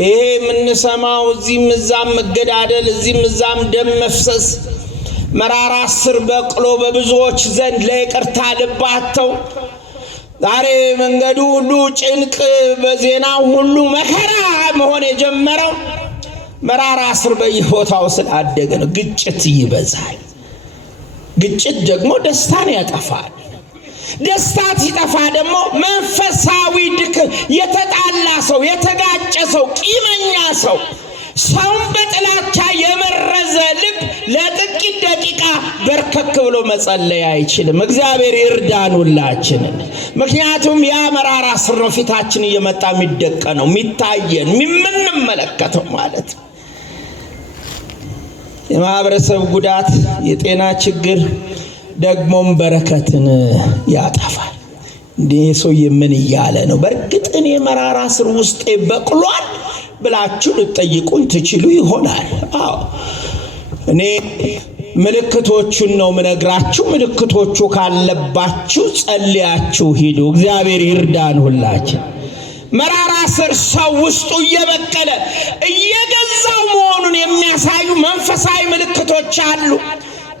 ይሄ የምንሰማው እዚህም እዛም መገዳደል እዚህም እዛም ደም መፍሰስ መራራ ስር በቅሎ በብዙዎች ዘንድ ለይቅርታ ልባቸው ዛሬ መንገዱ ሁሉ ጭንቅ በዜናው ሁሉ መከራ መሆን የጀመረው መራራ ስር በየቦታው ስላደገ ነው። ግጭት ይበዛል። ግጭት ደግሞ ደስታን ያጠፋል። ደስታ ሲጠፋ ደግሞ መንፈሳዊ የተጣላ ሰው የተጋጨ ሰው ቂመኛ ሰው ሰውን በጥላቻ የመረዘ ልብ ለጥቂት ደቂቃ በርከክ ብሎ መጸለይ አይችልም። እግዚአብሔር ይርዳን ሁላችንን። ምክንያቱም ያ መራራ ስር ነው ፊታችን እየመጣ የሚደቀነው የሚታየን የምንመለከተው ማለት ነው። የማህበረሰብ ጉዳት የጤና ችግር ደግሞም በረከትን ያጠፋል። እንዴ ሰው ምን እያለ ነው? በርግጥ እኔ መራራ ስር ውስጥ በቅሏል ብላችሁ ልትጠይቁኝ ትችሉ ይሆናል። አዎ እኔ ምልክቶቹን ነው ምነግራችሁ። ምልክቶቹ ካለባችሁ ጸልያችሁ ሂዱ። እግዚአብሔር ይርዳን ሁላችን። መራራ ስር ሰው ውስጡ እየበቀለ እየገዛው መሆኑን የሚያሳዩ መንፈሳዊ ምልክቶች አሉ።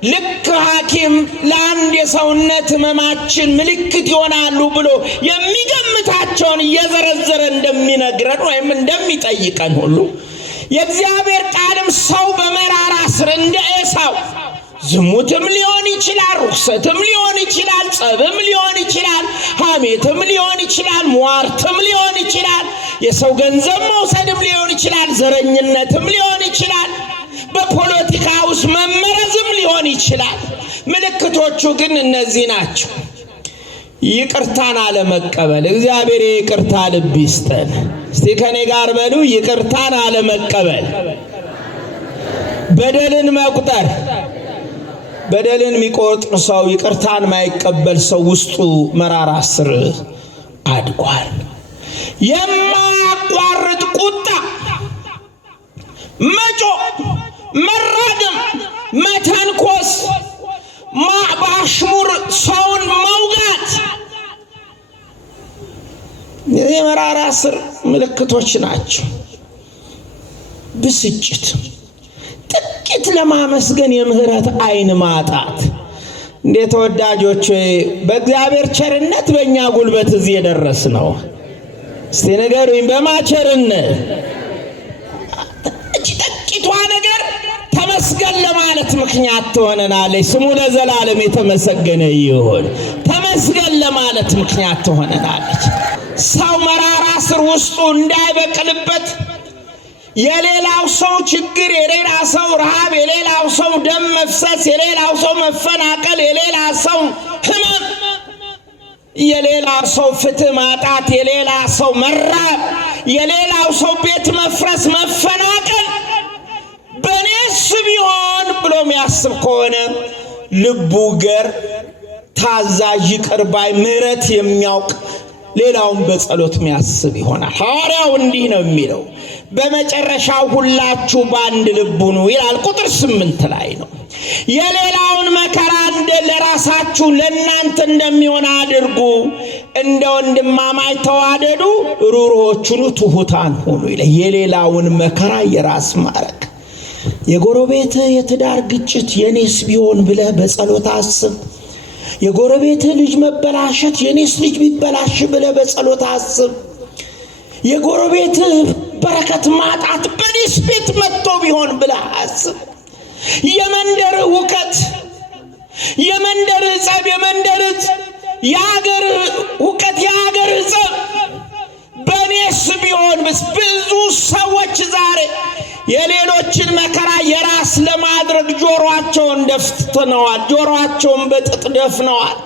ልክ ሐኪም ለአንድ የሰውነት ህመማችን ምልክት ይሆናሉ ብሎ የሚገምታቸውን እየዘረዘረ እንደሚነግረን ወይም እንደሚጠይቀን ሁሉ የእግዚአብሔር ቃልም ሰው በመራራ ስር እንደ ኤሳው ዝሙትም ሊሆን ይችላል፣ ርኩሰትም ሊሆን ይችላል፣ ጸብም ሊሆን ይችላል፣ ሐሜትም ሊሆን ይችላል፣ ሟርትም ሊሆን ይችላል፣ የሰው ገንዘብ መውሰድም ሊሆን ይችላል፣ ዘረኝነትም ሊሆን ይችላል፣ በፖለቲካ ውስጥ መመረዝም ሊሆን ይችላል። ምልክቶቹ ግን እነዚህ ናቸው። ይቅርታን አለመቀበል። እግዚአብሔር ይቅርታ ልብ ይስጠን። እስቲ ከኔ ጋር በሉ፣ ይቅርታን አለመቀበል። በደልን መቁጠር። በደልን የሚቆጥር ሰው ይቅርታን ማይቀበል ሰው ውስጡ መራራ ስር አድጓል። የማያቋርጥ ቁጣ፣ መጮ፣ መራገም፣ መተንኮስ፣ በአሽሙር ሰውን መውጋት የመራራ ስር ምልክቶች ናቸው። ብስጭት፣ ጥቂት ለማመስገን የምህረት አይን ማጣት። እንዴት ተወዳጆች በእግዚአብሔር ቸርነት በእኛ ጉልበት እዚህ የደረስ ነው። እስቲ ንገሩኝ፣ በማቸርነት ጥቂቷ ነገር ተመስገን ለማለት ምክንያት ትሆነናለች። ስሙ ለዘላለም የተመሰገነ ይሁን። ተመስገን ለማለት ምክንያት ትሆነናለች። ሰው መራራ ስር ውስጡ እንዳይበቅልበት የሌላው ሰው ችግር፣ የሌላው ሰው ረሃብ፣ የሌላው ሰው ደም መፍሰስ፣ የሌላው ሰው መፈናቀል፣ የሌላው ሰው ህመም፣ የሌላው ሰው ፍትህ ማጣት፣ የሌላው ሰው መራብ፣ የሌላው ሰው ቤት መፍረስ፣ መፈናቀል በኔስ ቢሆን ብሎ የሚያስብ ከሆነ ልቡ ገር፣ ታዛዥ፣ ይቅር ባይ፣ ምህረት የሚያውቅ ሌላውን በጸሎት የሚያስብ ይሆናል። ሐዋርያው እንዲህ ነው የሚለው፣ በመጨረሻው ሁላችሁ በአንድ ልብ ሁኑ ይላል። ቁጥር 8 ላይ ነው። የሌላውን መከራ እንደ ለራሳችሁ ለእናንተ እንደሚሆን አድርጉ፣ እንደ ወንድማማች ተዋደዱ፣ ሩሩዎች ሁኑ፣ ትሑታን ሁኑ ይላል። የሌላውን መከራ የራስ ማረግ። የጎረቤት የትዳር ግጭት የኔስ ቢሆን ብለህ በጸሎት አስብ። የጎረቤት ልጅ መበላሸት የኔስ ልጅ ቢበላሽ ብለህ በጸሎት አስብ። የጎረቤት በረከት ማጣት በኔስ ቤት መጥቶ ቢሆን ብለህ አስብ። የመንደር ውከት፣ የመንደር ጸብ፣ የመንደር የሀገር ውከት፣ የሀገር ጸብ በኔስ ቢሆን ብዙ ሰዎች ዛሬ የሌሎችን መከራ የራስ ለማድረግ ጆሮአቸውን ደፍነዋል። ጆሮአቸውን በጥጥ ደፍነዋል።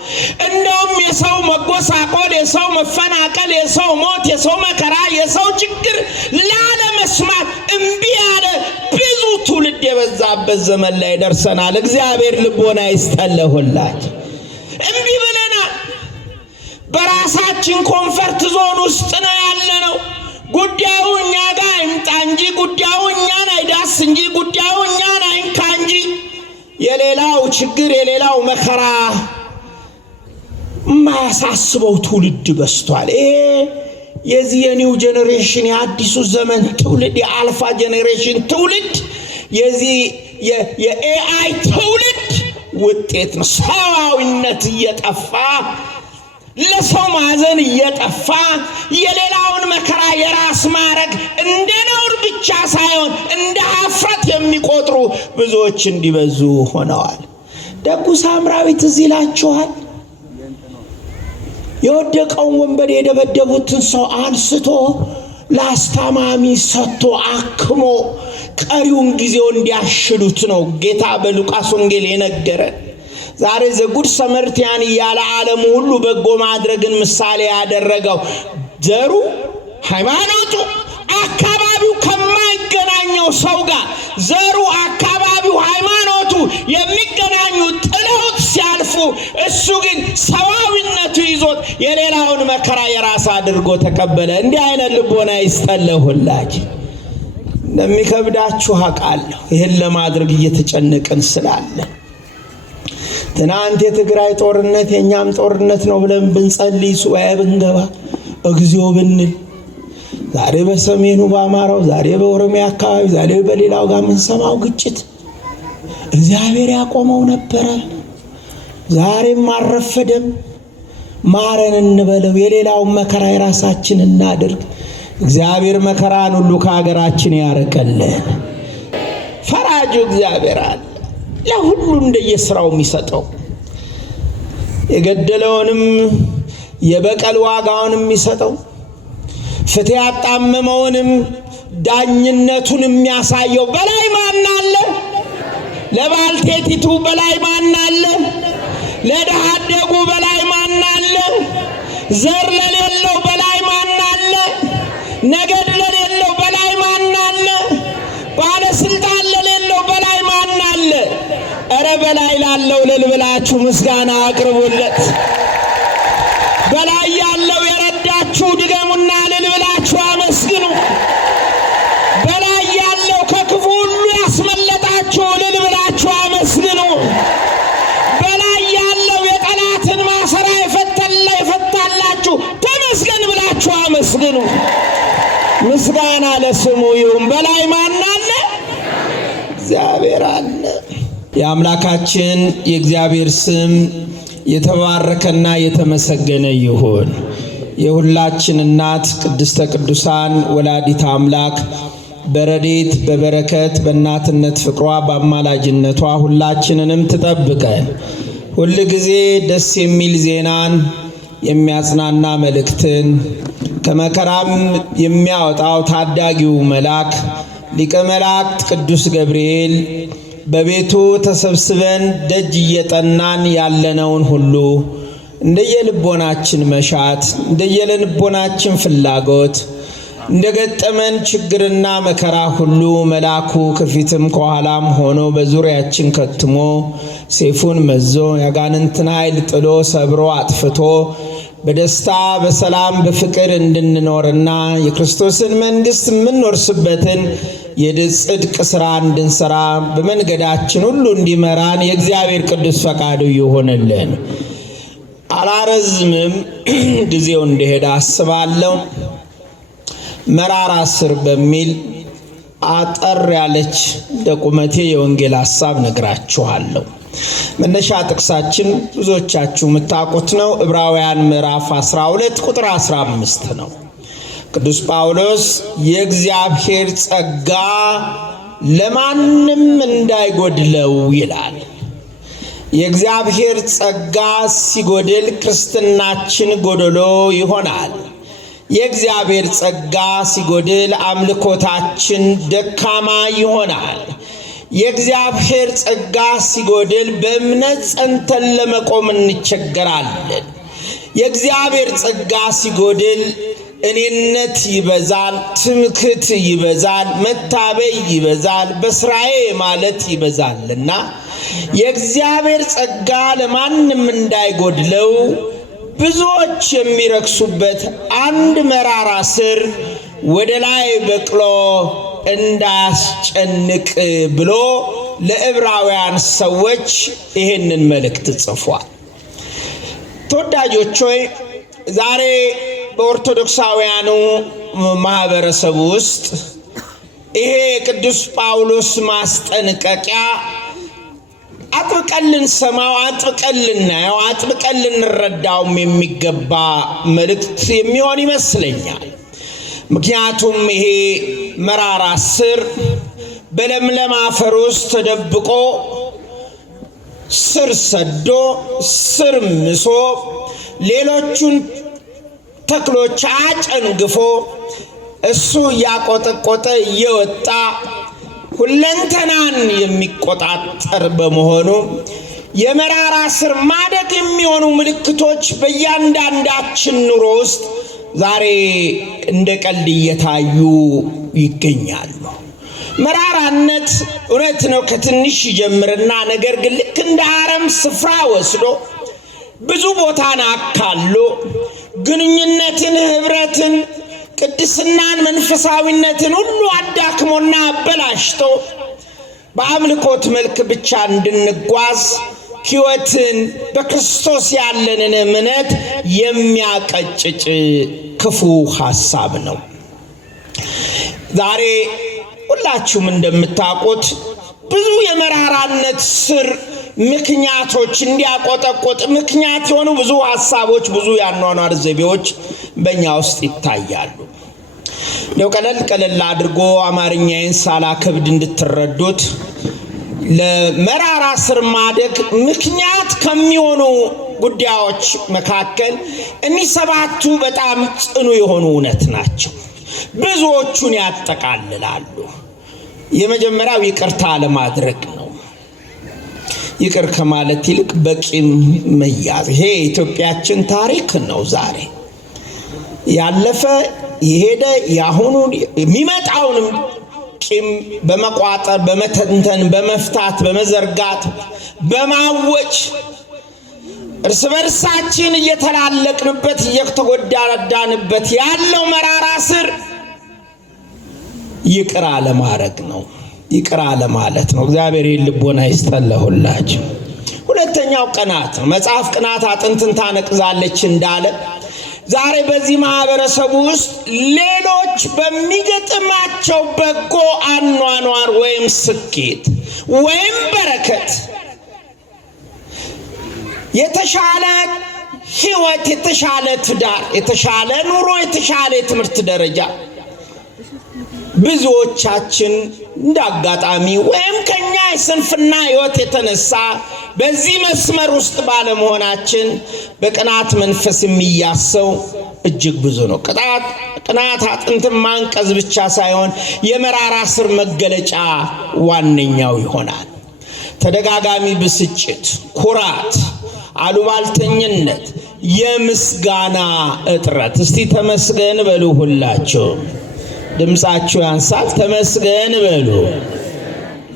እንደውም የሰው መጎሳቆል፣ የሰው መፈናቀል፣ የሰው ሞት፣ የሰው መከራ፣ የሰው ችግር ላለመስማት እምቢ ያለ ብዙ ትውልድ የበዛበት ዘመን ላይ ደርሰናል። እግዚአብሔር ልቦና ይስጠለሁላችሁ። እምቢ ብለናል። በራሳችን ኮንፈርት ዞን ውስጥ ነው ያለነው። ጉዳዩ እኛ ጋር አይምጣ እንጂ፣ ጉዳዩ እኛን አይዳስ እንጂ፣ ጉዳዩ እኛን አይንካ እንጂ የሌላው ችግር የሌላው መከራ ማያሳስበው ትውልድ በስቷል። የዚህ የኒው ጄኔሬሽን የአዲሱ ዘመን ትውልድ የአልፋ ጄኔሬሽን ትውልድ የዚህ የኤአይ ትውልድ ውጤት ነው። ሰዋዊነት እየጠፋ ለሰው ማዘን እየጠፋ የሌላውን መከራ የራስ ማረግ እንደ ነውር ብቻ ሳይሆን እንደ ኀፍረት የሚቆጥሩ ብዙዎች እንዲበዙ ሆነዋል። ደጉ ሳምራዊ ትዝ ይላችኋል? የወደቀውን ወንበዴ የደበደቡትን ሰው አንስቶ ለአስታማሚ ሰጥቶ አክሞ ቀሪውን ጊዜው እንዲያሽሉት ነው ጌታ በሉቃስ ወንጌል የነገረን። ዛሬ ዘጉድ ሰመርቲያን እያለ ዓለም ሁሉ በጎ ማድረግን ምሳሌ ያደረገው ዘሩ፣ ሃይማኖቱ፣ አካባቢው ከማይገናኘው ሰው ጋር ዘሩ፣ አካባቢው፣ ሃይማኖቱ የሚገናኙ ጥለውት ሲያልፉ እሱ ግን ሰዋዊነቱ ይዞት የሌላውን መከራ የራስ አድርጎ ተቀበለ። እንዲህ አይነት ልቦና ይስጠለሁላችሁ። እንደሚከብዳችሁ አውቃለሁ። ይህን ለማድረግ እየተጨነቅን ስላለ ትናንት የትግራይ ጦርነት የኛም ጦርነት ነው ብለን ብንጸልይ ሱባኤ ብንገባ እግዚኦ ብንል ዛሬ በሰሜኑ በአማራው ዛሬ በኦሮሚያ አካባቢ ዛሬ በሌላው ጋር የምንሰማው ግጭት እግዚአብሔር ያቆመው ነበረ። ዛሬም አልረፈደም። ማረን እንበለው። የሌላውን መከራ የራሳችን እናድርግ። እግዚአብሔር መከራን ሁሉ ከሀገራችን ያርቅልን። ፈራጁ እግዚአብሔር አለ፣ ለሁሉ እንደየስራው የሚሰጠው የገደለውንም የበቀል ዋጋውን የሚሰጠው ፍትህ ያጣመመውንም ዳኝነቱን የሚያሳየው በላይ ማን አለ? ለባልቴቲቱ በላይ ማን አለ? ለድሃ አደጉ በላይ ማን አለ? ዘር ለሌለው በላይ ማን አለ? ነገድ ለሌለው በላይ ማን አለ? ባለስልጣን ለሌለው በላይ ማን አለ? እረ በላይ ላለው ልልብላችሁ ምስጋና አቅርቡለት። በላይ ያለው የረዳችሁ ድገሙና ልልብላችሁ አመስግኑ። በላይ ያለው ከክፉ ሁሉ ያስመለጣችሁ ልልብላችሁ አመስግኑ። በላይ ያለው የጠላትን ማሰራ የፈታላችሁ ተመስገን ብላችሁ አመስግኑ። ምስጋና ለስሙ ይሁን። በላይ ማን አለ? እግዚአብሔር አለ። የአምላካችን የእግዚአብሔር ስም የተባረከና የተመሰገነ ይሁን። የሁላችን እናት ቅድስተ ቅዱሳን ወላዲተ አምላክ በረድኤት በበረከት በእናትነት ፍቅሯ በአማላጅነቷ ሁላችንንም ትጠብቀን። ሁል ጊዜ ደስ የሚል ዜናን የሚያጽናና መልእክትን ከመከራም የሚያወጣው ታዳጊው መልአክ ሊቀ መላእክት ቅዱስ ገብርኤል በቤቱ ተሰብስበን ደጅ እየጠናን ያለነውን ሁሉ እንደየልቦናችን መሻት እንደየልቦናችን ፍላጎት እንደገጠመን ችግርና መከራ ሁሉ መልአኩ ከፊትም ከኋላም ሆኖ በዙሪያችን ከትሞ ሰይፉን መዞ ያጋንንትን ኃይል ጥሎ ሰብሮ አጥፍቶ በደስታ በሰላም በፍቅር እንድንኖርና የክርስቶስን መንግሥት የምንወርስበትን የጽድቅ ሥራ እንድንሰራ በመንገዳችን ሁሉ እንዲመራን የእግዚአብሔር ቅዱስ ፈቃዱ ይሆንልን። አላረዝምም፣ ጊዜው እንደሄደ አስባለሁ። መራራ ስር በሚል አጠር ያለች ለቁመቴ የወንጌል ሐሳብ ነግራችኋለሁ። መነሻ ጥቅሳችን ብዙዎቻችሁ የምታውቁት ነው። ዕብራውያን ምዕራፍ 12 ቁጥር 15 ነው። ቅዱስ ጳውሎስ የእግዚአብሔር ጸጋ ለማንም እንዳይጎድለው ይላል። የእግዚአብሔር ጸጋ ሲጎድል ክርስትናችን ጎደሎ ይሆናል። የእግዚአብሔር ጸጋ ሲጎድል አምልኮታችን ደካማ ይሆናል። የእግዚአብሔር ጸጋ ሲጎድል በእምነት ጸንተን ለመቆም እንቸገራለን። የእግዚአብሔር ጸጋ ሲጎድል እኔነት ይበዛል፣ ትምክህት ይበዛል፣ መታበይ ይበዛል፣ በስራዬ ማለት ይበዛልና የእግዚአብሔር ጸጋ ለማንም እንዳይጎድለው ብዙዎች የሚረክሱበት አንድ መራራ ስር ወደ ላይ በቅሎ እንዳያስጨንቅ ብሎ ለዕብራውያን ሰዎች ይህንን መልእክት ጽፏል። ተወዳጆች ሆይ ዛሬ በኦርቶዶክሳውያኑ ማህበረሰብ ውስጥ ይሄ ቅዱስ ጳውሎስ ማስጠንቀቂያ አጥብቀን ልንሰማው፣ አጥብቀን ልናየው፣ አጥብቀን ልንረዳውም የሚገባ መልእክት የሚሆን ይመስለኛል። ምክንያቱም ይሄ መራራ ስር በለምለም አፈር ውስጥ ተደብቆ ስር ሰዶ ስር ምሶ ሌሎቹን ተክሎች አጨንግፎ እሱ ያቆጠቆጠ እየወጣ ሁለንተናን የሚቆጣጠር በመሆኑ የመራራ ስር ማደግ የሚሆኑ ምልክቶች በእያንዳንዳችን ኑሮ ውስጥ ዛሬ እንደ ቀልድ እየታዩ ይገኛሉ። መራራነት እውነት ነው ከትንሽ ይጀምርና ነገር ግን ልክ እንደ አረም ስፍራ ወስዶ ብዙ ቦታን አካሎ ግንኙነትን፣ ህብረትን፣ ቅድስናን፣ መንፈሳዊነትን ሁሉ አዳክሞና አበላሽቶ በአምልኮት መልክ ብቻ እንድንጓዝ ሕይወትን በክርስቶስ ያለንን እምነት የሚያቀጭጭ ክፉ ሐሳብ ነው። ዛሬ ሁላችሁም እንደምታውቁት ብዙ የመራራነት ስር ምክንያቶች እንዲያቆጠቆጥ ምክንያት የሆኑ ብዙ ሐሳቦች፣ ብዙ ያኗኗር ዘይቤዎች በእኛ ውስጥ ይታያሉ። ነው ቀለል አድርጎ አማርኛዬን ሳላከብድ እንድትረዱት ለመራራ ስር ማደግ ምክንያት ከሚሆኑ ጉዳዮች መካከል እኒህ ሰባቱ በጣም ጽኑ የሆኑ እውነት ናቸው። ብዙዎቹን ያጠቃልላሉ። የመጀመሪያው ይቅርታ ለማድረግ ነው። ይቅር ከማለት ይልቅ በቂም መያዝ። ይሄ የኢትዮጵያችን ታሪክ ነው። ዛሬ ያለፈ የሄደ ያሁኑ የሚመጣውንም ቂም በመቋጠር በመተንተን በመፍታት በመዘርጋት በማወጭ እርስ በርሳችን እየተላለቅንበት እየተጎዳዳንበት ያለው መራራ ስር ይቅር አለማድረግ ነው። ይቅር አለማለት ነው። እግዚአብሔር ልቦና ይስጠን ለሁላችን። ሁለተኛው ቅናት ነው። መጽሐፍ ቅናት አጥንትን ታነቅዛለች እንዳለ ዛሬ በዚህ ማህበረሰብ ውስጥ ሌሎች በሚገጥማቸው በጎ አኗኗር ወይም ስኬት ወይም በረከት የተሻለ ሕይወት፣ የተሻለ ትዳር፣ የተሻለ ኑሮ፣ የተሻለ የትምህርት ደረጃ ብዙዎቻችን እንዳጋጣሚ ወይም ከኛ የስንፍና ሕይወት የተነሳ በዚህ መስመር ውስጥ ባለመሆናችን በቅናት መንፈስ የሚያሰው እጅግ ብዙ ነው። ቅናት አጥንትን ማንቀዝ ብቻ ሳይሆን የመራራ ስር መገለጫ ዋነኛው ይሆናል። ተደጋጋሚ ብስጭት፣ ኩራት፣ አሉባልተኝነት፣ የምስጋና እጥረት። እስቲ ተመስገን በሉ ሁላችሁ። ድምጻችሁ ያንሳል። ተመስገን በሉ።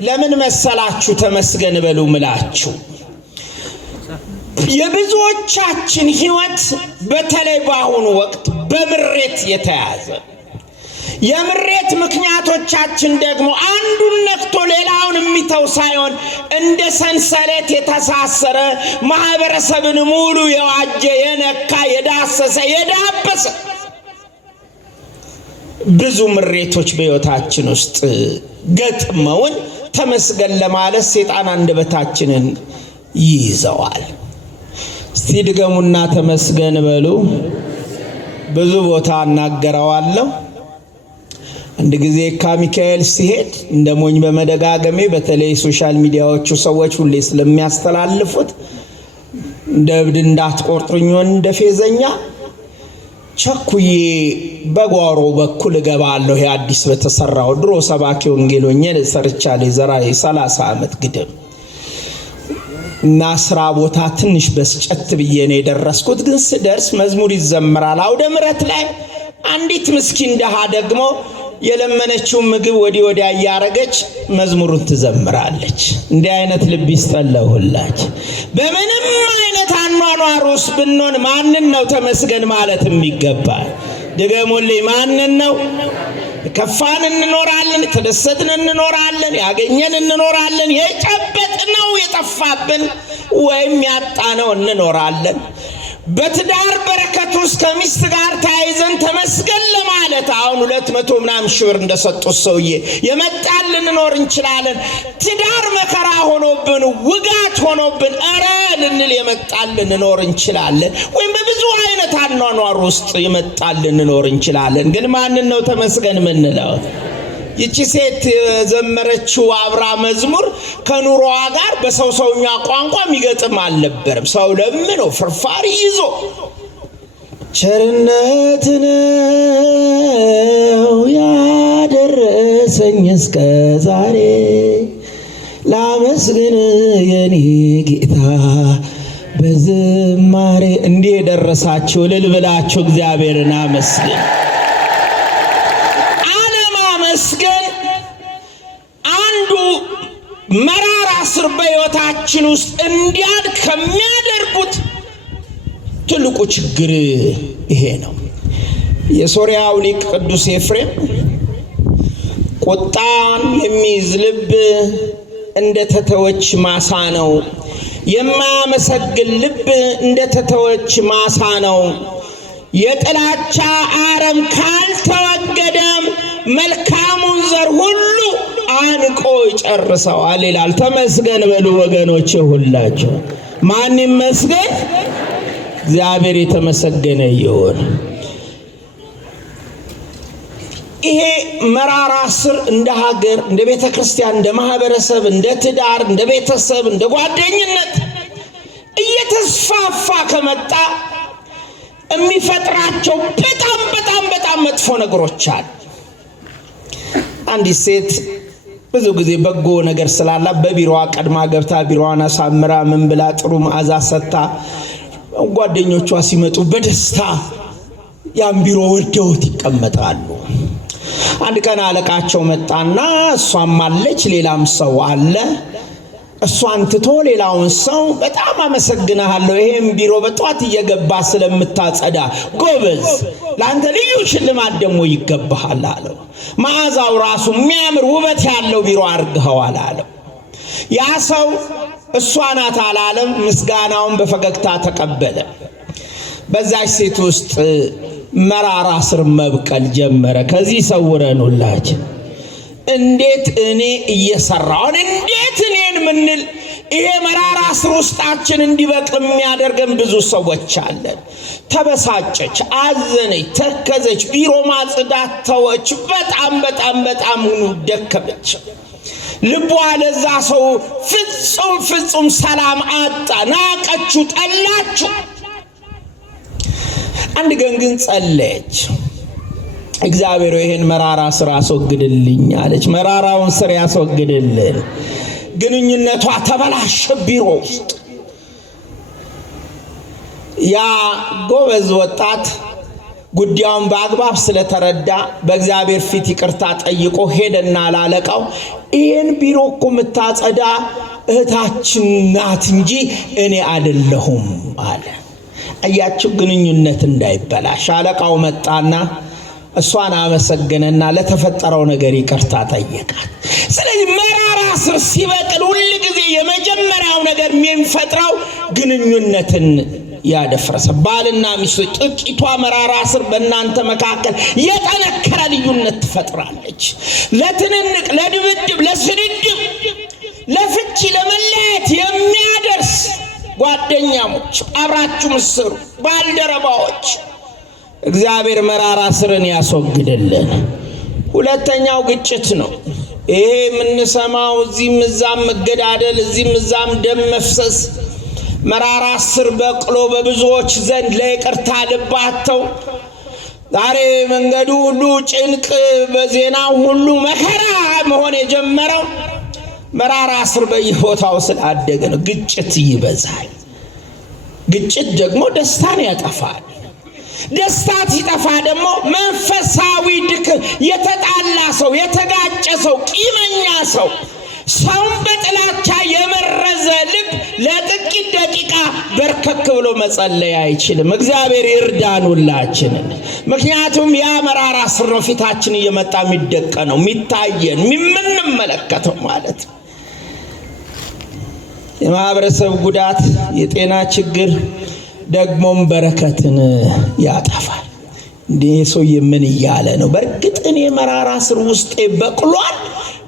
ለምን መሰላችሁ ተመስገን በሉ ምላችሁ? የብዙዎቻችን ሕይወት በተለይ በአሁኑ ወቅት በምሬት የተያዘ፣ የምሬት ምክንያቶቻችን ደግሞ አንዱን ነክቶ ሌላውን የሚተው ሳይሆን እንደ ሰንሰለት የተሳሰረ ማህበረሰብን ሙሉ የዋጀ የነካ የዳሰሰ የዳበሰ ብዙ ምሬቶች በሕይወታችን ውስጥ ገጥመውን ተመስገን ለማለት ሰይጣን አንደበታችንን ይይዘዋል። እስቲ ድገሙና ተመስገን በሉ። ብዙ ቦታ እናገረዋለሁ። አንድ ጊዜ ከሚካኤል ሲሄድ እንደ ሞኝ በመደጋገሜ በተለይ ሶሻል ሚዲያዎቹ ሰዎች ሁሌ ስለሚያስተላልፉት እንደ እብድ እንዳትቆርጡኝ እንደ ፌዘኛ ቸኩዬ በጓሮ በኩል እገባለሁ። አዲስ በተሰራው ድሮ ሰባኪ ወንጌል ሆኜ ሰርቻለሁ ዘራይ 30 ዓመት ግድም እና ስራ ቦታ ትንሽ በስጨት ብዬ ነው የደረስኩት። ግን ስደርስ መዝሙር ይዘምራል። አውደ ምሕረት ላይ አንዲት ምስኪን ደሃ ደግሞ የለመነችው ምግብ ወዲህ ወዲያ ያያረገች መዝሙሩን ትዘምራለች። እንዲህ አይነት ልብ ይስጠላሁላችሁ። በምንም አይነት አኗኗር ውስጥ ብንሆን ማንን ነው ተመስገን ማለት የሚገባል? ድገሙልኝ። ማንን ነው? ከፋን እንኖራለን፣ ተደሰትን እንኖራለን፣ ያገኘን እንኖራለን፣ የጨበጥነው የጠፋብን ወይም ያጣነው እንኖራለን። በትዳር በረከት ውስጥ ከሚስት ጋር ተያይዘን ተመስገን ለማለት አሁን 200 ምናምን ሺህ ብር እንደሰጡት ሰውዬ የመጣን ልንኖር እንችላለን። ትዳር መከራ ሆኖብን ውጋት ሆኖብን አረ ልንል የመጣን ልንኖር እንችላለን። ወይም በብዙ አይነት አኗኗር ውስጥ የመጣን ልንኖር እንችላለን። ግን ማንን ነው ተመስገን ምንለው? ይቺ ሴት ዘመረችው አብራ መዝሙር ከኑሮዋ ጋር በሰውኛ ቋንቋ የሚገጥም አልነበረም። ሰው ለምኖ ፍርፋሪ ይዞ ቸርነት ነው ያደረሰኝ እስከ ዛሬ ላመስግን የኔ ጌታ በዝማሬ እንዲህ የደረሳችሁ እልል ብላችሁ እግዚአብሔርን አመስግን። መስገን አንዱ መራራ ስር በሕይወታችን ውስጥ እንዲያድግ ከሚያደርጉት ትልቁ ችግር ይሄ ነው። የሶርያው ሊቅ ቅዱስ ኤፍሬም ቁጣን የሚይዝ ልብ እንደተተወች ማሳ ነው፣ የማያመሰግን ልብ እንደተተወች ማሳ ነው። የጥላቻ አረም ካልተወገደም መልካሙን ዘር ሁሉ አንቆ ይጨርሰዋል ይላል። ተመስገን በሉ ወገኖች ሁላችሁ። ማን ይመስገን? እግዚአብሔር የተመሰገነ ይሁን። ይሄ መራራ ስር እንደ ሀገር፣ እንደ ቤተ ክርስቲያን፣ እንደ ማህበረሰብ፣ እንደ ትዳር፣ እንደ ቤተሰብ፣ እንደ ጓደኝነት እየተስፋፋ ከመጣ የሚፈጥራቸው በጣም መጥፎ ነገሮች አሉ። አንዲት ሴት ብዙ ጊዜ በጎ ነገር ስላላ በቢሮዋ ቀድማ ገብታ ቢሮዋን አሳምራ ምን ብላ ጥሩ መዓዛ ሰጥታ ጓደኞቿ ሲመጡ በደስታ ያን ቢሮ ወደውት ይቀመጣሉ። አንድ ቀን አለቃቸው መጣና እሷም አለች ሌላም ሰው አለ። እሷን ትቶ ሌላውን ሰው በጣም አመሰግናለሁ፣ ይሄን ቢሮ በጧት እየገባ ስለምታጸዳ ጎበዝ፣ ለአንተ ልዩ ሽልማት ደግሞ ይገባሃል አለው። መዓዛው ራሱ የሚያምር ውበት ያለው ቢሮ አድርገዋል አለው። ያ ሰው እሷ ናት አላለም፣ ምስጋናውን በፈገግታ ተቀበለ። በዛች ሴት ውስጥ መራራ ስር መብቀል ጀመረ። ከዚህ ሰውረን ሁላችን እንዴት እኔ እየሰራውን እንዴት እኔን ምንል ይሄ መራራ ስር ውስጣችን እንዲበቅል የሚያደርገን ብዙ ሰዎች አለን። ተበሳጨች፣ አዘነች፣ ተከዘች፣ ቢሮ ማጽዳት ተወች። በጣም ደከመች። ልቧ ለዛ ሰው ፍጹም ሰላም አጣ። ናቀችው፣ ጠላችው። አንድ ቀን ግን ጸለየች። እግዚአብሔር ይሄን መራራ ስራ አስወግድልኝ አለች። መራራውን ስራ ያስወግድልን። ግንኙነቷ ተበላሸ ቢሮ ውስጥ። ያ ጎበዝ ወጣት ጉዳዩን በአግባብ ስለተረዳ በእግዚአብሔር ፊት ይቅርታ ጠይቆ ሄደና ላለቃው ይሄን ቢሮ እኮ የምታጸዳ እህታችን ናት እንጂ እኔ አይደለሁም አለ። አያችሁ፣ ግንኙነት እንዳይበላሽ አለቃው መጣና እሷን አመሰገነና ለተፈጠረው ነገር ይቅርታ ጠየቃት። ስለዚህ መራራ ስር ሲበቅል ሁሉ ጊዜ የመጀመሪያው ነገር የሚፈጥረው ግንኙነትን ያደፍረሰ። ባልና ሚስት ጥቂቷ መራራ ስር በእናንተ መካከል የጠነከረ ልዩነት ትፈጥራለች። ለትንንቅ፣ ለድብድብ፣ ለስድድብ፣ ለፍቺ፣ ለመለያየት የሚያደርስ ጓደኛሞች፣ አብራችሁ ምስሩ ባልደረባዎች እግዚአብሔር መራራ ስርን ያስወግድልን። ሁለተኛው ግጭት ነው። ይሄ የምንሰማው እዚህም እዛም መገዳደል፣ እዚህም እዛም ደም መፍሰስ መራራ ስር በቅሎ በብዙዎች ዘንድ ለይቅርታ ልባቸው ዛሬ መንገዱ ሁሉ ጭንቅ፣ በዜናው ሁሉ መከራ መሆን የጀመረው መራራ ስር በየቦታው ስላደገ ነው። ግጭት ይበዛል። ግጭት ደግሞ ደስታን ያጠፋል። ደስታ ሲጠፋ ደግሞ መንፈሳዊ ድክም፣ የተጣላ ሰው፣ የተጋጨ ሰው፣ ቂመኛ ሰው፣ ሰውን በጥላቻ የመረዘ ልብ ለጥቂት ደቂቃ በርከክ ብሎ መጸለይ አይችልም። እግዚአብሔር ይርዳን ሁላችንን። ምክንያቱም ያ መራራ ስር ነው ፊታችን እየመጣ የሚደቀነው፣ የሚታየን፣ የምንመለከተው ማለት ነው። የማህበረሰብ ጉዳት፣ የጤና ችግር፣ ደግሞም በረከትን ያጠፋል። እንዴ ሰው ምን እያለ ነው? በእርግጥ እኔ መራራ ስር ውስጤ በቅሏል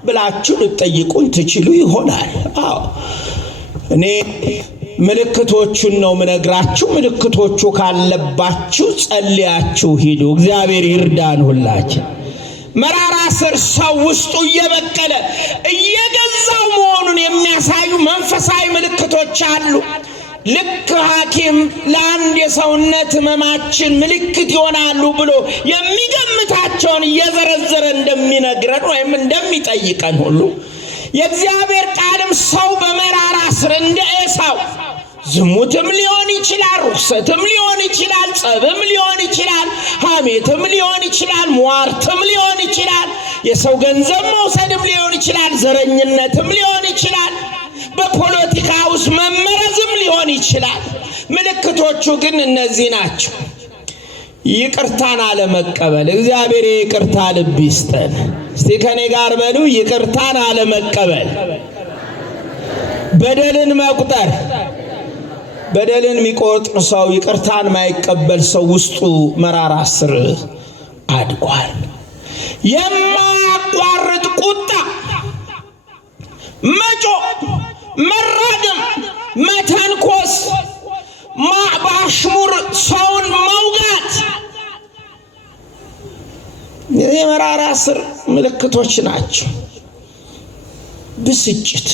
ብላችሁ ልትጠይቁኝ ትችሉ ይሆናል። አዎ እኔ ምልክቶቹን ነው ምነግራችሁ። ምልክቶቹ ካለባችሁ ጸልያችሁ ሂዱ። እግዚአብሔር ይርዳን ሁላችን። መራራ ስር ሰው ውስጡ እየበቀለ እየገዛው መሆኑን የሚያሳዩ መንፈሳዊ ምልክቶች አሉ። ልክ ሐኪም ለአንድ የሰውነት ህመማችን ምልክት ይሆናሉ ብሎ የሚገምታቸውን እየዘረዘረ እንደሚነግረን ወይም እንደሚጠይቀን ሁሉ የእግዚአብሔር ቃልም ሰው በመራራ ስር እንደ ኤሳው ዝሙትም ሊሆን ይችላል፣ ርኩሰትም ሊሆን ይችላል፣ ጸብም ሊሆን ይችላል፣ ሐሜትም ሊሆን ይችላል፣ ሟርትም ሊሆን ይችላል፣ የሰው ገንዘብ መውሰድም ሊሆን ይችላል፣ ዘረኝነትም ሊሆን ይችላል፣ በፖለቲካ ውስጥ መመረዝም ሊሆን ይችላል። ምልክቶቹ ግን እነዚህ ናቸው። ይቅርታን አለመቀበል። እግዚአብሔር ይቅርታ ልብ ይስጠን። እስቲ ከኔ ጋር በሉ፣ ይቅርታን አለመቀበል። በደልን መቁጠር። በደልን የሚቆጥር ሰው፣ ይቅርታን ማይቀበል ሰው ውስጡ መራራ ስር አድጓል። የማያቋርጥ ቁጣ፣ መጮህ፣ መራገም፣ መተንኮስ፣ በአሽሙር ሰውን መውጋት የመራራ ስር ምልክቶች ናቸው። ብስጭት፣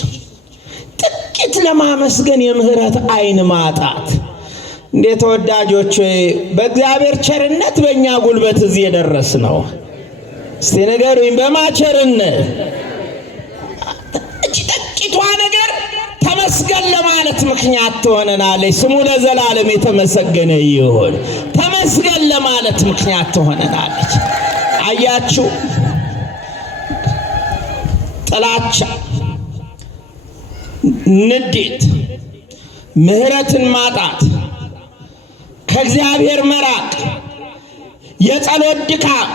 ጥቂት ለማመስገን የምህረት አይን ማጣት። እንዴት ተወዳጆች በእግዚአብሔር ቸርነት በእኛ ጉልበት እዚህ የደረስ ነው። እስቲ ንገሩኝ፣ በማቸርነት ጥቂቷ ነገር ተመስገን ለማለት ምክንያት ትሆነናለች። ስሙ ለዘላለም የተመሰገነ ይሁን። ተመስገን ለማለት ምክንያት ትሆነናለች። አያችሁ፣ ጥላቻ፣ ንዴት፣ ምህረትን ማጣት፣ ከእግዚአብሔር መራቅ፣ የጸሎት ድካም፣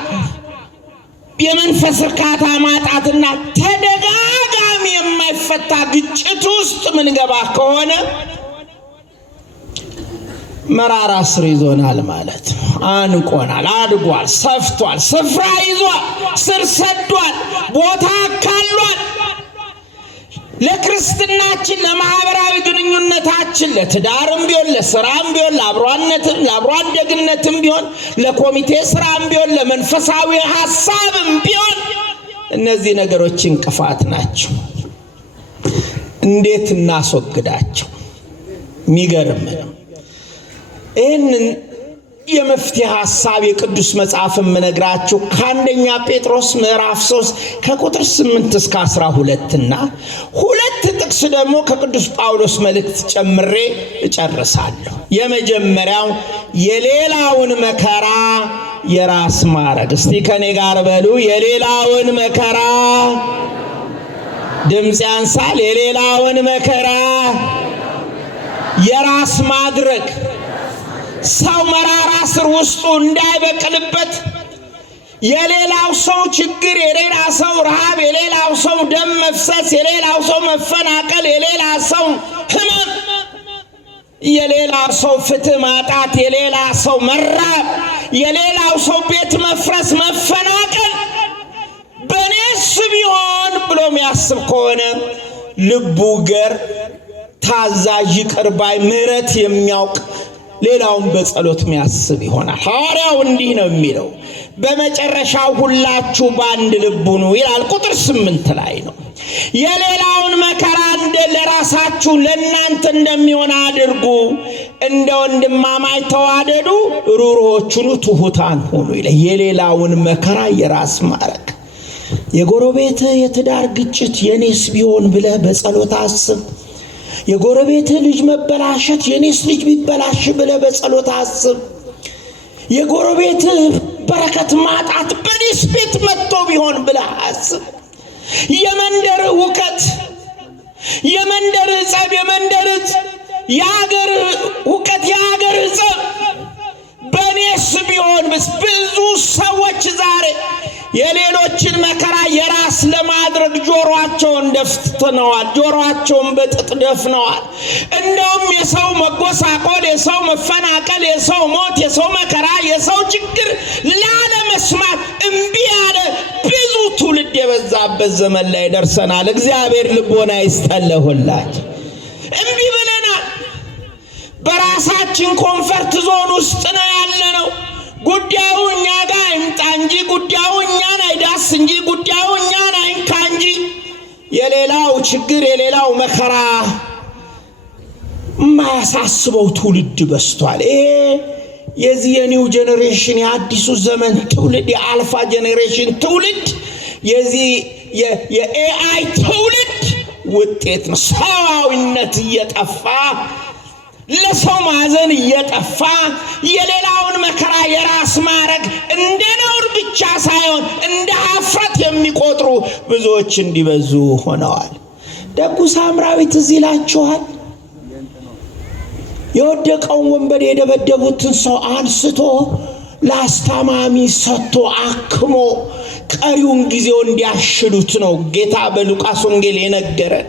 የመንፈስ እርካታ ማጣትና ተደጋጋሚ የማይፈታ ግጭት ውስጥ ምንገባ ከሆነ መራራ ስር ይዞናል ማለት ነው። አንቆናል፣ አድጓል፣ ሰፍቷል፣ ስፍራ ይዟል፣ ስር ሰዷል፣ ቦታ አካሏል። ለክርስትናችን፣ ለማህበራዊ ግንኙነታችን፣ ለትዳርም ቢሆን፣ ለስራም ቢሆን፣ ለአብሮ አደግነትም ቢሆን፣ ለኮሚቴ ስራም ቢሆን፣ ለመንፈሳዊ ሐሳብም ቢሆን እነዚህ ነገሮች እንቅፋት ናቸው። እንዴት እናስወግዳቸው? የሚገርም ነው። ይህንን የመፍትሄ ሐሳብ የቅዱስ መጽሐፍ የምነግራችሁ ከአንደኛ ጴጥሮስ ምዕራፍ 3 ከቁጥር 8 እስከ 12 እና ሁለት ጥቅስ ደግሞ ከቅዱስ ጳውሎስ መልእክት ጨምሬ እጨርሳለሁ። የመጀመሪያው የሌላውን መከራ የራስ ማድረግ። እስቲ ከኔ ጋር በሉ፣ የሌላውን መከራ። ድምፅ ያንሳል። የሌላውን መከራ የራስ ማድረግ። ሰው መራራ ስር ውስጡ እንዳይበቅልበት የሌላው ሰው ችግር፣ የሌላ ሰው ረሃብ፣ የሌላው ሰው ደም መፍሰስ፣ የሌላው ሰው መፈናቀል፣ የሌላ ሰው ህመም፣ የሌላ ሰው ፍትህ ማጣት፣ የሌላ ሰው መራብ፣ የሌላው ሰው ቤት መፍረስ፣ መፈናቀል በኔስ ቢሆን ብሎ የሚያስብ ከሆነ ልቡ ገር፣ ታዛዥ፣ ይቅር ባይ፣ ምህረት የሚያውቅ ሌላውን በጸሎት የሚያስብ ይሆናል። ሐዋርያው እንዲህ ነው የሚለው፣ በመጨረሻው ሁላችሁ በአንድ ልብ ሁኑ ይላል። ቁጥር 8 ላይ ነው። የሌላውን መከራ እንደ ለራሳችሁ ለእናንተ እንደሚሆን አድርጉ፣ እንደ ወንድማማች ተዋደዱ፣ ሩሩዎች ሁኑ፣ ትሑታን ሁኑ ይላል። የሌላውን መከራ የራስ ማድረግ። የጎረቤት የትዳር ግጭት የኔስ ቢሆን ብለህ በጸሎት አስብ። የጎረቤት ልጅ መበላሸት የኔስ ልጅ ቢበላሽ ብለህ በጸሎት አስብ። የጎረቤት በረከት ማጣት በኔስ ቤት መጥቶ ቢሆን ብለህ አስብ። የመንደር ሁከት፣ የመንደር ጸብ፣ የመንደር የሀገር ሁከት፣ የሀገር ጸብ በኔስ ቢሆን። ብዙ ሰዎች ዛሬ የሌሎችን መከራ የራስ ለማድረግ ጆሮ ጆሮአቸውን ደፍነዋል፣ ጆሮአቸውን በጥጥ ደፍነዋል። እንደውም የሰው መጎሳቆል፣ የሰው መፈናቀል፣ የሰው ሞት፣ የሰው መከራ፣ የሰው ችግር ላለመስማት እምቢ ያለ ብዙ ትውልድ የበዛበት ዘመን ላይ ደርሰናል። እግዚአብሔር ልቦና ይስጠለሁላችሁ። እምቢ ብለናል። በራሳችን ኮንፈርት ዞን ውስጥ ነው ያለነው። ጉዳዩ እኛ ጋር ይምጣ እንጂ፣ ጉዳዩ እኛን አይዳስ እንጂ፣ ጉዳዩ እኛን አይንካ እንጂ የሌላው ችግር የሌላው መከራ ማያሳስበው ትውልድ በስቷል። ይሄ የዚህ የኒው ጄኔሬሽን የአዲሱ ዘመን ትውልድ የአልፋ ጄኔሬሽን ትውልድ የዚህ የኤአይ ትውልድ ውጤት ነው። ሰዋዊነት እየጠፋ ለሰው ማዘን እየጠፋ የሌላውን መከራ የራስ ማረግ እንደ ነውር ብቻ ሳይሆን እንደ ኀፍረት የሚቆጥሩ ብዙዎች እንዲበዙ ሆነዋል። ደጉ ሳምራዊ ትዝ ይላችኋል? የወደቀውን ወንበዴ የደበደቡትን ሰው አንስቶ ለአስታማሚ ሰጥቶ አክሞ ቀሪውን ጊዜው እንዲያሽሉት ነው ጌታ በሉቃስ ወንጌል የነገረን።